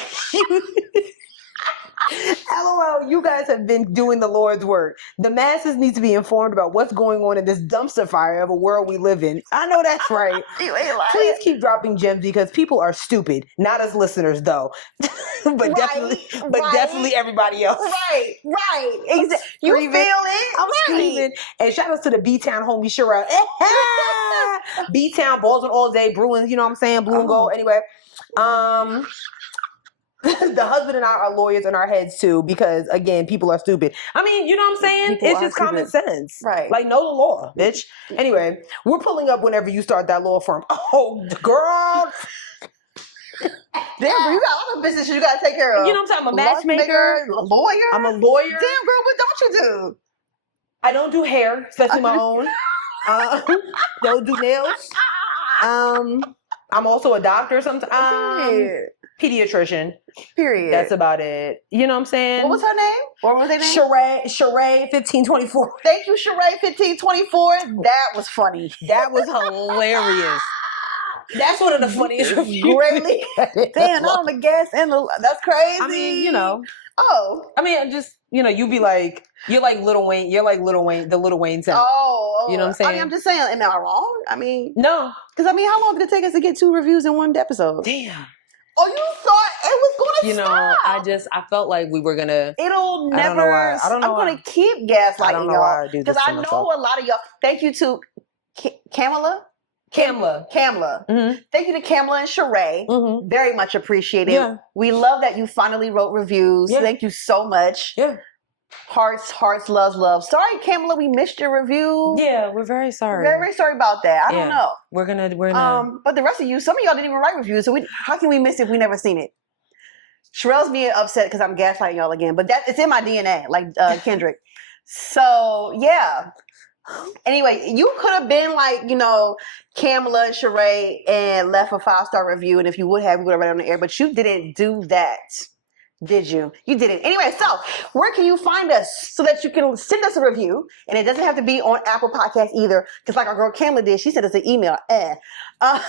LOL, you guys have been doing the Lord's work. The masses need to be informed about what's going on in this dumpster fire of a world we live in. I know that's right. You ain't lying. Please keep dropping gems because people are stupid. Not as listeners though. but definitely everybody else. Right. Exactly. You feel it? I'm screaming. And shout outs to the B-Town homie Sherelle. B-Town, balls on all day, Bruins, you know what I'm saying? Blue and gold. Anyway. The husband and I are lawyers in our heads too, because again, people are stupid. I mean, you know what I'm saying? It's just common sense. Right. Like, know the law, bitch. Anyway, we're pulling up whenever you start that law firm. Oh, girl. Damn, girl, you got other businesses you got to take care of. You know what I'm saying? I'm a matchmaker. A lawyer. I'm a lawyer. Damn, girl, what don't you do? I don't do hair, especially my own. Don't do nails. I'm also a doctor sometimes. Pediatrician. Period. That's about it. You know what I'm saying? What was her name? What was their name? Sheree 1524. Thank you, Sheree 1524. That was funny. That was hilarious. That's one of the funniest reviews. Greatly. Damn, not on the gas and that's crazy. I mean, you know. Oh. I mean, just, you know, you be like, you're like Lil Wayne, the Lil Wayne sound. Oh. You know what I'm saying? I mean, I'm just saying, am I wrong? I mean. No. Because, I mean, how long did it take us to get 2 reviews in one episode? Damn. Oh, you thought it was going to stop. I felt like we were going to. It'll never. I don't know why. I'm going to keep gaslighting y'all. Because I know a lot of y'all. Thank you to Kamla. Mm-hmm. Thank you to Kamla and Sheree. Mm-hmm. Very much appreciated. Yeah. We love that you finally wrote reviews. Yeah. Thank you so much. Yeah. Hearts, love. Sorry, Kamla, we missed your review. Yeah, we're very sorry. Very sorry about that. I don't know. We're gonna. But the rest of you, some of y'all didn't even write reviews, so how can we miss it if we never seen it? Sherelle's being upset because I'm gaslighting y'all again, but it's in my DNA, like Kendrick. So yeah. Anyway, you could have been like, you know, Kamla and Sheree and left a 5-star review, and if you would have, we would have read it on the air, but you didn't do that. Did you? You didn't. Anyway, so where can you find us so that you can send us a review? And it doesn't have to be on Apple Podcasts either, because like our girl Kamla did, she sent us an email. I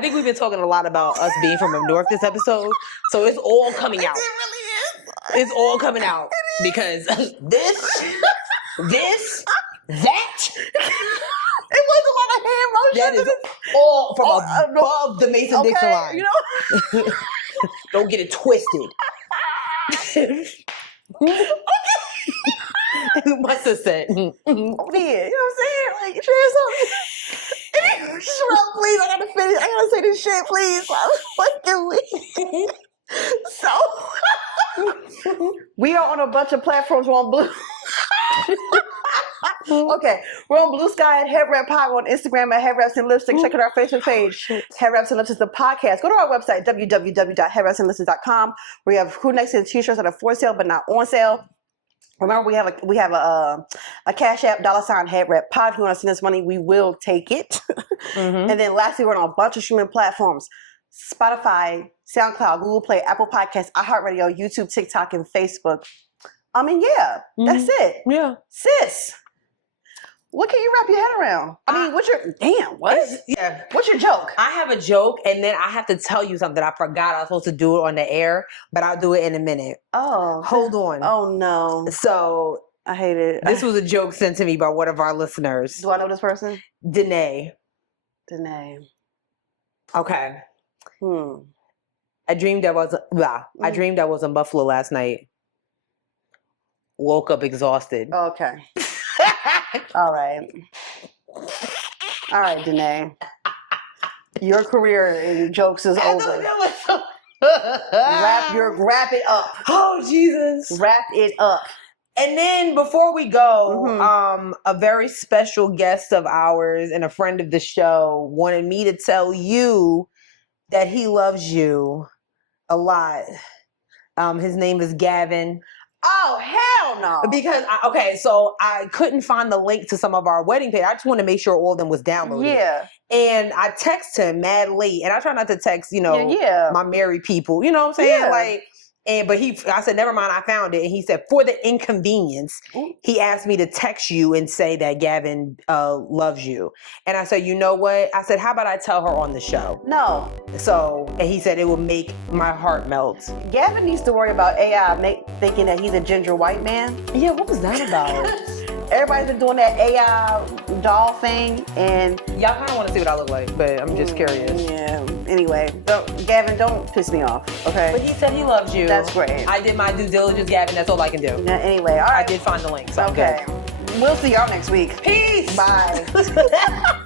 think we've been talking a lot about us being from up north this episode, so it's all coming out. It really is. It's all coming out because this, that. It was a lot of hand motions. That is all from above the Mason-Dixon line. You know? Don't get it twisted. What's the set? Yeah, you know what I'm saying? Like, share something. Sherelle, please, I gotta finish. I gotta say this shit, please. Fucking leave. So, we are on a bunch of platforms. We're on Blue. Okay, we're on Bluesky at Headwrappod. We're on Instagram at Headwraps and Lipstick. Check out our Facebook page, Headwraps and Lipstick, the podcast. Go to our website, www.headwrapsandlipstick.com. We have Who Next to the T-shirts that are for sale but not on sale. Remember, we have a Cashapp $ Headwrappod. If you want to send us money, we will take it. And then lastly, we're on a bunch of streaming platforms: Spotify, SoundCloud, Google Play, Apple Podcasts, iHeartRadio, YouTube, TikTok, and Facebook. I mean, yeah, that's it. Yeah. Sis, what can you wrap your head around? I mean, what's your What's your joke? I have a joke, and then I have to tell you something. I forgot I was supposed to do it on the air, but I'll do it in a minute. Oh. Hold on. Oh, no. So, I hate it. This was a joke sent to me by one of our listeners. Do I know this person? Danae. Okay. I dreamed I was in Buffalo last night. Woke up exhausted. Okay. All right, Danae. Your career in jokes is over. Wrap it up. Oh, Jesus. Wrap it up. And then before we go, a very special guest of ours and a friend of the show wanted me to tell you that he loves you a lot. His name is Gavin. Oh, hell no. Because, so I couldn't find the link to some of our wedding page. I just want to make sure all of them was downloaded. Yeah. And I text him mad late. And I try not to text, my married people. You know what I'm saying? Yeah. I said, never mind, I found it. And he said, for the inconvenience, he asked me to text you and say that Gavin loves you. And I said, you know what? I said, how about I tell her on the show? No. So, and he said, it will make my heart melt. Gavin needs to worry about AI thinking that he's a ginger white man. Yeah, what was that about? Everybody's been doing that AI doll thing, and y'all kind of want to see what I look like, but I'm just curious. Yeah. Anyway, Gavin, don't piss me off, okay? But he said he loves you. That's great. I did my due diligence, Gavin. That's all I can do. Yeah, anyway, all right. I did find the link. So okay. We'll see y'all next week. Peace. Bye.